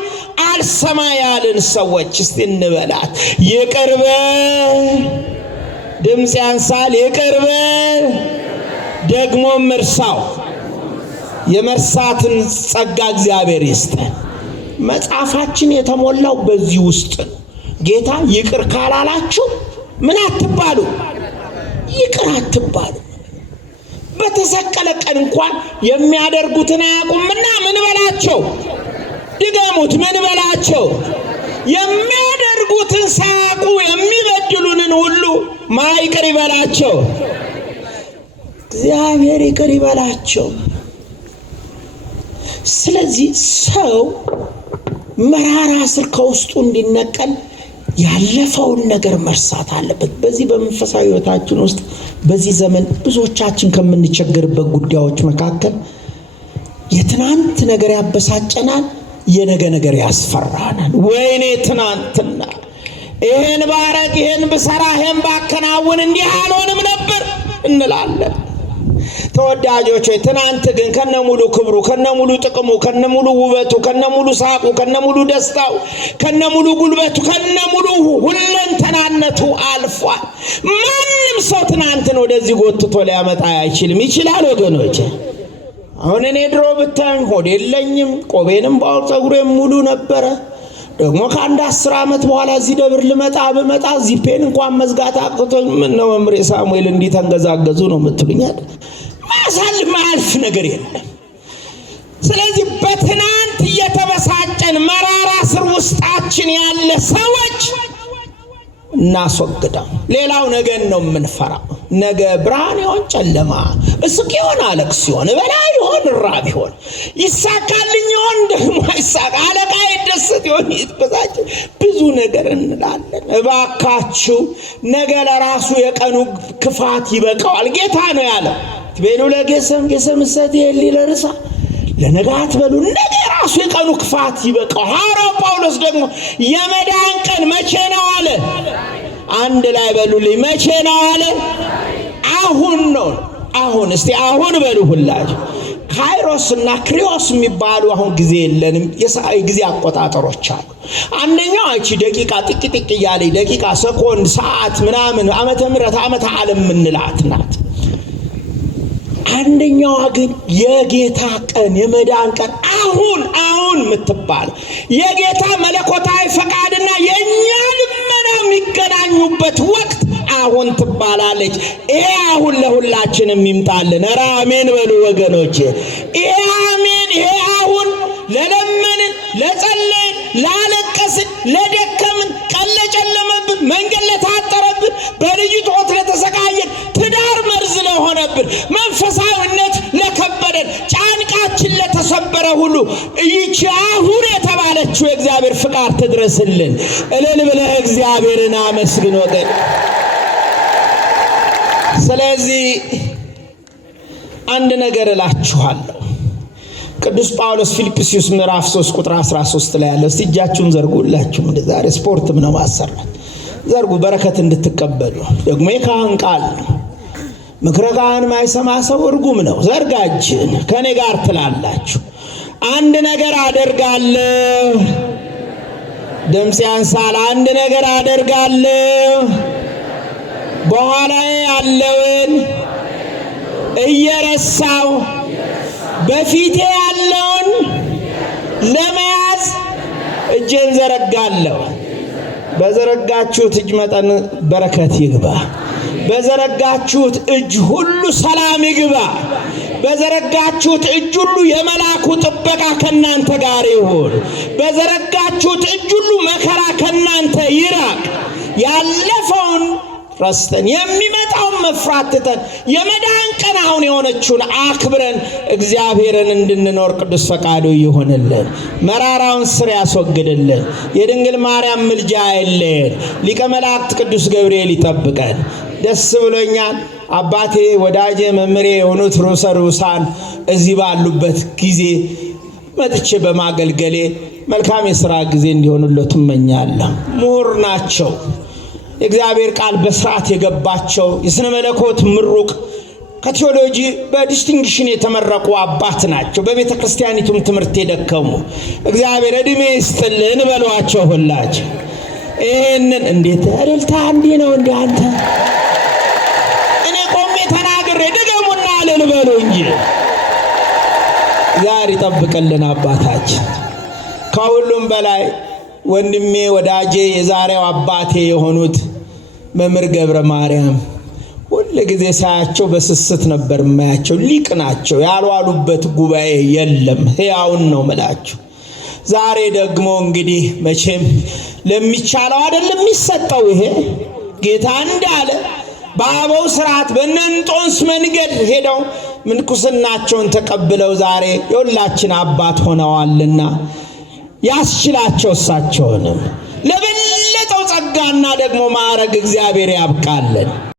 አልሰማ ያልን ሰዎች እስቲ እንበላት። ይቅር በል፣ ድምፅ ያንሳል። ይቅር በል ደግሞም እርሳው። የመርሳትን ጸጋ እግዚአብሔር ይስጠን። መጽሐፋችን የተሞላው በዚህ ውስጥ ነው። ጌታ ይቅር ካላላችሁ ምን አትባሉ? ይቅር አትባሉ። በተሰቀለ ቀን እንኳን የሚያደርጉትን አያውቁምና ምን በላቸው? ድገሙት። ምን በላቸው? የሚያደርጉትን ሳያውቁ የሚበድሉንን ሁሉ ማይቅር ይበላቸው? እግዚአብሔር ይቅር ይበላቸው። ስለዚህ ሰው መራራ ስር ከውስጡ እንዲነቀል ያለፈውን ነገር መርሳት አለበት። በዚህ በመንፈሳዊ ሕይወታችን ውስጥ በዚህ ዘመን ብዙዎቻችን ከምንቸገርበት ጉዳዮች መካከል የትናንት ነገር ያበሳጨናል፣ የነገ ነገር ያስፈራናል። ወይኔ ትናንትና ይሄን ባረግ፣ ይሄን ብሰራ፣ ይሄን ባከናውን እንዲህ አልሆንም ነበር እንላለን። ተወዳጆች ሆይ ትናንት ግን ከነሙሉ ክብሩ፣ ከነሙሉ ጥቅሙ፣ ከነሙሉ ውበቱ፣ ከነሙሉ ሳቁ፣ ከነሙሉ ደስታው፣ ከነሙሉ ጉልበቱ፣ ከነሙሉ ሁለንተናነቱ አልፏል። ማንም ሰው ትናንትን ወደዚህ ጎትቶ ሊያመጣ አይችልም። ይችላል ወገኖች? አሁን እኔ ድሮ ብታኝ ሆድ የለኝም፣ ቆቤንም ባው ጸጉሬም ሙሉ ነበረ። ደግሞ ከአንድ 10 ዓመት በኋላ እዚህ ደብር ብመጣ ዚፔን እንኳን መዝጋት አቅቶኝ ምን ነው መምሬ ሳሙኤል እንዲህ ተንገዛገዙ ነው የምትሉኛል? ማያልፍ ነገር የለም። ስለዚህ በትናንት እየተበሳጨን መራራ ስር ውስጣችን ያለ ሰዎች እናስወግደው። ሌላው ነገን ነው የምንፈራው። ነገ ብርሃን ይሆን ጨለማ፣ እስቅ ይሆን አለቅስ ይሆን፣ እበላ ይሆን እራብ ይሆን፣ ይሳካልኝ ይሆን ደግሞ አይሳካ፣ አለቃ ይደሰት ይሆን ይበዛጭ፣ ብዙ ነገር እንላለን። እባካችሁ ነገ ለራሱ የቀኑ ክፋት ይበቃዋል። ጌታ ነው ያለው በሉ ለጌሰም ሰት ይልርሳ ለነጋት በሉ ነገ ራሱ የቀኑ ክፋት ይበቃው። ሐዋርያው ጳውሎስ ደግሞ የመዳን ቀን መቼ ነው አለ? አንድ ላይ በሉልኝ፣ መቼ ነው አለ? አሁን ነው። አሁን እስቲ አሁን በሉ ሁላችሁ። ካይሮስ እና ክሪዮስ የሚባሉ አሁን ጊዜ የለንም፣ የጊዜ አቆጣጠሮች አሉ። አንደኛው እቺ ደቂቃ ጥቂጥቅ እያለ ደቂቃ፣ ሰኮንድ፣ ሰዓት ምናምን ዓመተ ምህረት ዓመተ ዓለም ምንላት ናት። አንደኛዋ ግን የጌታ ቀን የመዳን ቀን አሁን የምትባል የጌታ መለኮታዊ ፈቃድና የኛ ልመና የሚገናኙበት ወቅት አሁን ትባላለች። ይሄ አሁን ለሁላችንም ይምጣልን። ኧረ አሜን በሉ ወገኖቼ። ይሄ አሜን። ይሄ አሁን ለለመንን፣ ለጸለይን፣ ላለቀስን፣ ለደከምን፣ ቀን ለጨለመብን፣ መንገድ ለታጠረብን፣ በልጅ ጦት ለተሰቃየን፣ ትዳር መርዝ ለሆነብን፣ መንፈሳዊነት ለከበደን፣ ጫንቃችን ለተሰበረ ሁሉ ይህች አሁን የተባለችው የእግዚአብሔር ፍቃድ ትድረስልን። እልል ብለህ እግዚአብሔርን አመስግን ወገን። ስለዚህ አንድ ነገር እላችኋለሁ። ቅዱስ ጳውሎስ ፊልጵስዩስ ምዕራፍ 3 ቁጥር 13 ላይ ያለው እስቲ እጃችሁን ዘርጉላችሁ። ዛሬ ስፖርት ነው ማሰራት፣ ዘርጉ በረከት እንድትቀበሉ። ደግሞ የካህን ቃል ነው። ምክረ ካህን ማይሰማ ሰው እርጉም ነው። ዘርጋችን ከኔ ጋር ትላላችሁ። አንድ ነገር አደርጋለሁ ድምፅ ያንሳል። አንድ ነገር አደርጋለሁ፣ በኋላዬ ያለውን እየረሳው በፊቴ ያለውን ለመያዝ እጄን ዘረጋለሁ። በዘረጋችሁት እጅ መጠን በረከት ይግባ። በዘረጋችሁት እጅ ሁሉ ሰላም ይግባ። በዘረጋችሁት እጅ ሁሉ የመላኩ ጥበቃ ከናንተ ጋር ይሁን። በዘረጋችሁት እጅ ሁሉ መከራ ከናንተ ይራቅ። ያለፈውን ረስተን የሚመጣውን መፍራት ትተን የመዳን ቀን አሁን የሆነችውን አክብረን እግዚአብሔርን እንድንኖር ቅዱስ ፈቃዱ ይሁንልን። መራራውን ስር ያስወግድልን። የድንግል ማርያም ምልጃ አይለየን። ሊቀ መላእክት ቅዱስ ገብርኤል ይጠብቀን። ደስ ብሎኛል። አባቴ ወዳጄ መምሬ የሆኑት ርዕሰ ርዑሳን እዚህ ባሉበት ጊዜ መጥቼ በማገልገሌ መልካም የሥራ ጊዜ እንዲሆኑለት እመኛለሁ። ምሁር ናቸው። የእግዚአብሔር ቃል በስርዓት የገባቸው የሥነ መለኮት ምሩቅ ከቴዎሎጂ በዲስቲንክሽን የተመረቁ አባት ናቸው። በቤተ ክርስቲያኒቱም ትምህርት የደከሙ እግዚአብሔር ዕድሜ ይስጥልን በሏቸው ሁላችሁ። ይህንን እንዴት እልልታ እንዲህ ነው እንዲህ አንተ እኔ ቆሜ ተናግሬ ድገሙና እልል በሉ እንጂ ዛሬ ይጠብቅልን አባታችን። ከሁሉም በላይ ወንድሜ ወዳጄ የዛሬው አባቴ የሆኑት መምህር ገብረ ማርያም ሁሉ ጊዜ ሳያቸው በስስት ነበር ማያቸው። ሊቅ ናቸው። ያልዋሉበት ጉባኤ የለም። ሕያውን ነው ምላችሁ። ዛሬ ደግሞ እንግዲህ መቼም ለሚቻለው አይደለም የሚሰጠው። ይሄ ጌታ እንዳለ በአበው ስርዓት በእንጦንስ መንገድ ሄደው ምንኩስናቸውን ተቀብለው ዛሬ የሁላችን አባት ሆነዋልና ያስችላቸው እሳቸውንም ለበለጠው ጸጋና ደግሞ ማዕረግ እግዚአብሔር ያብቃልን።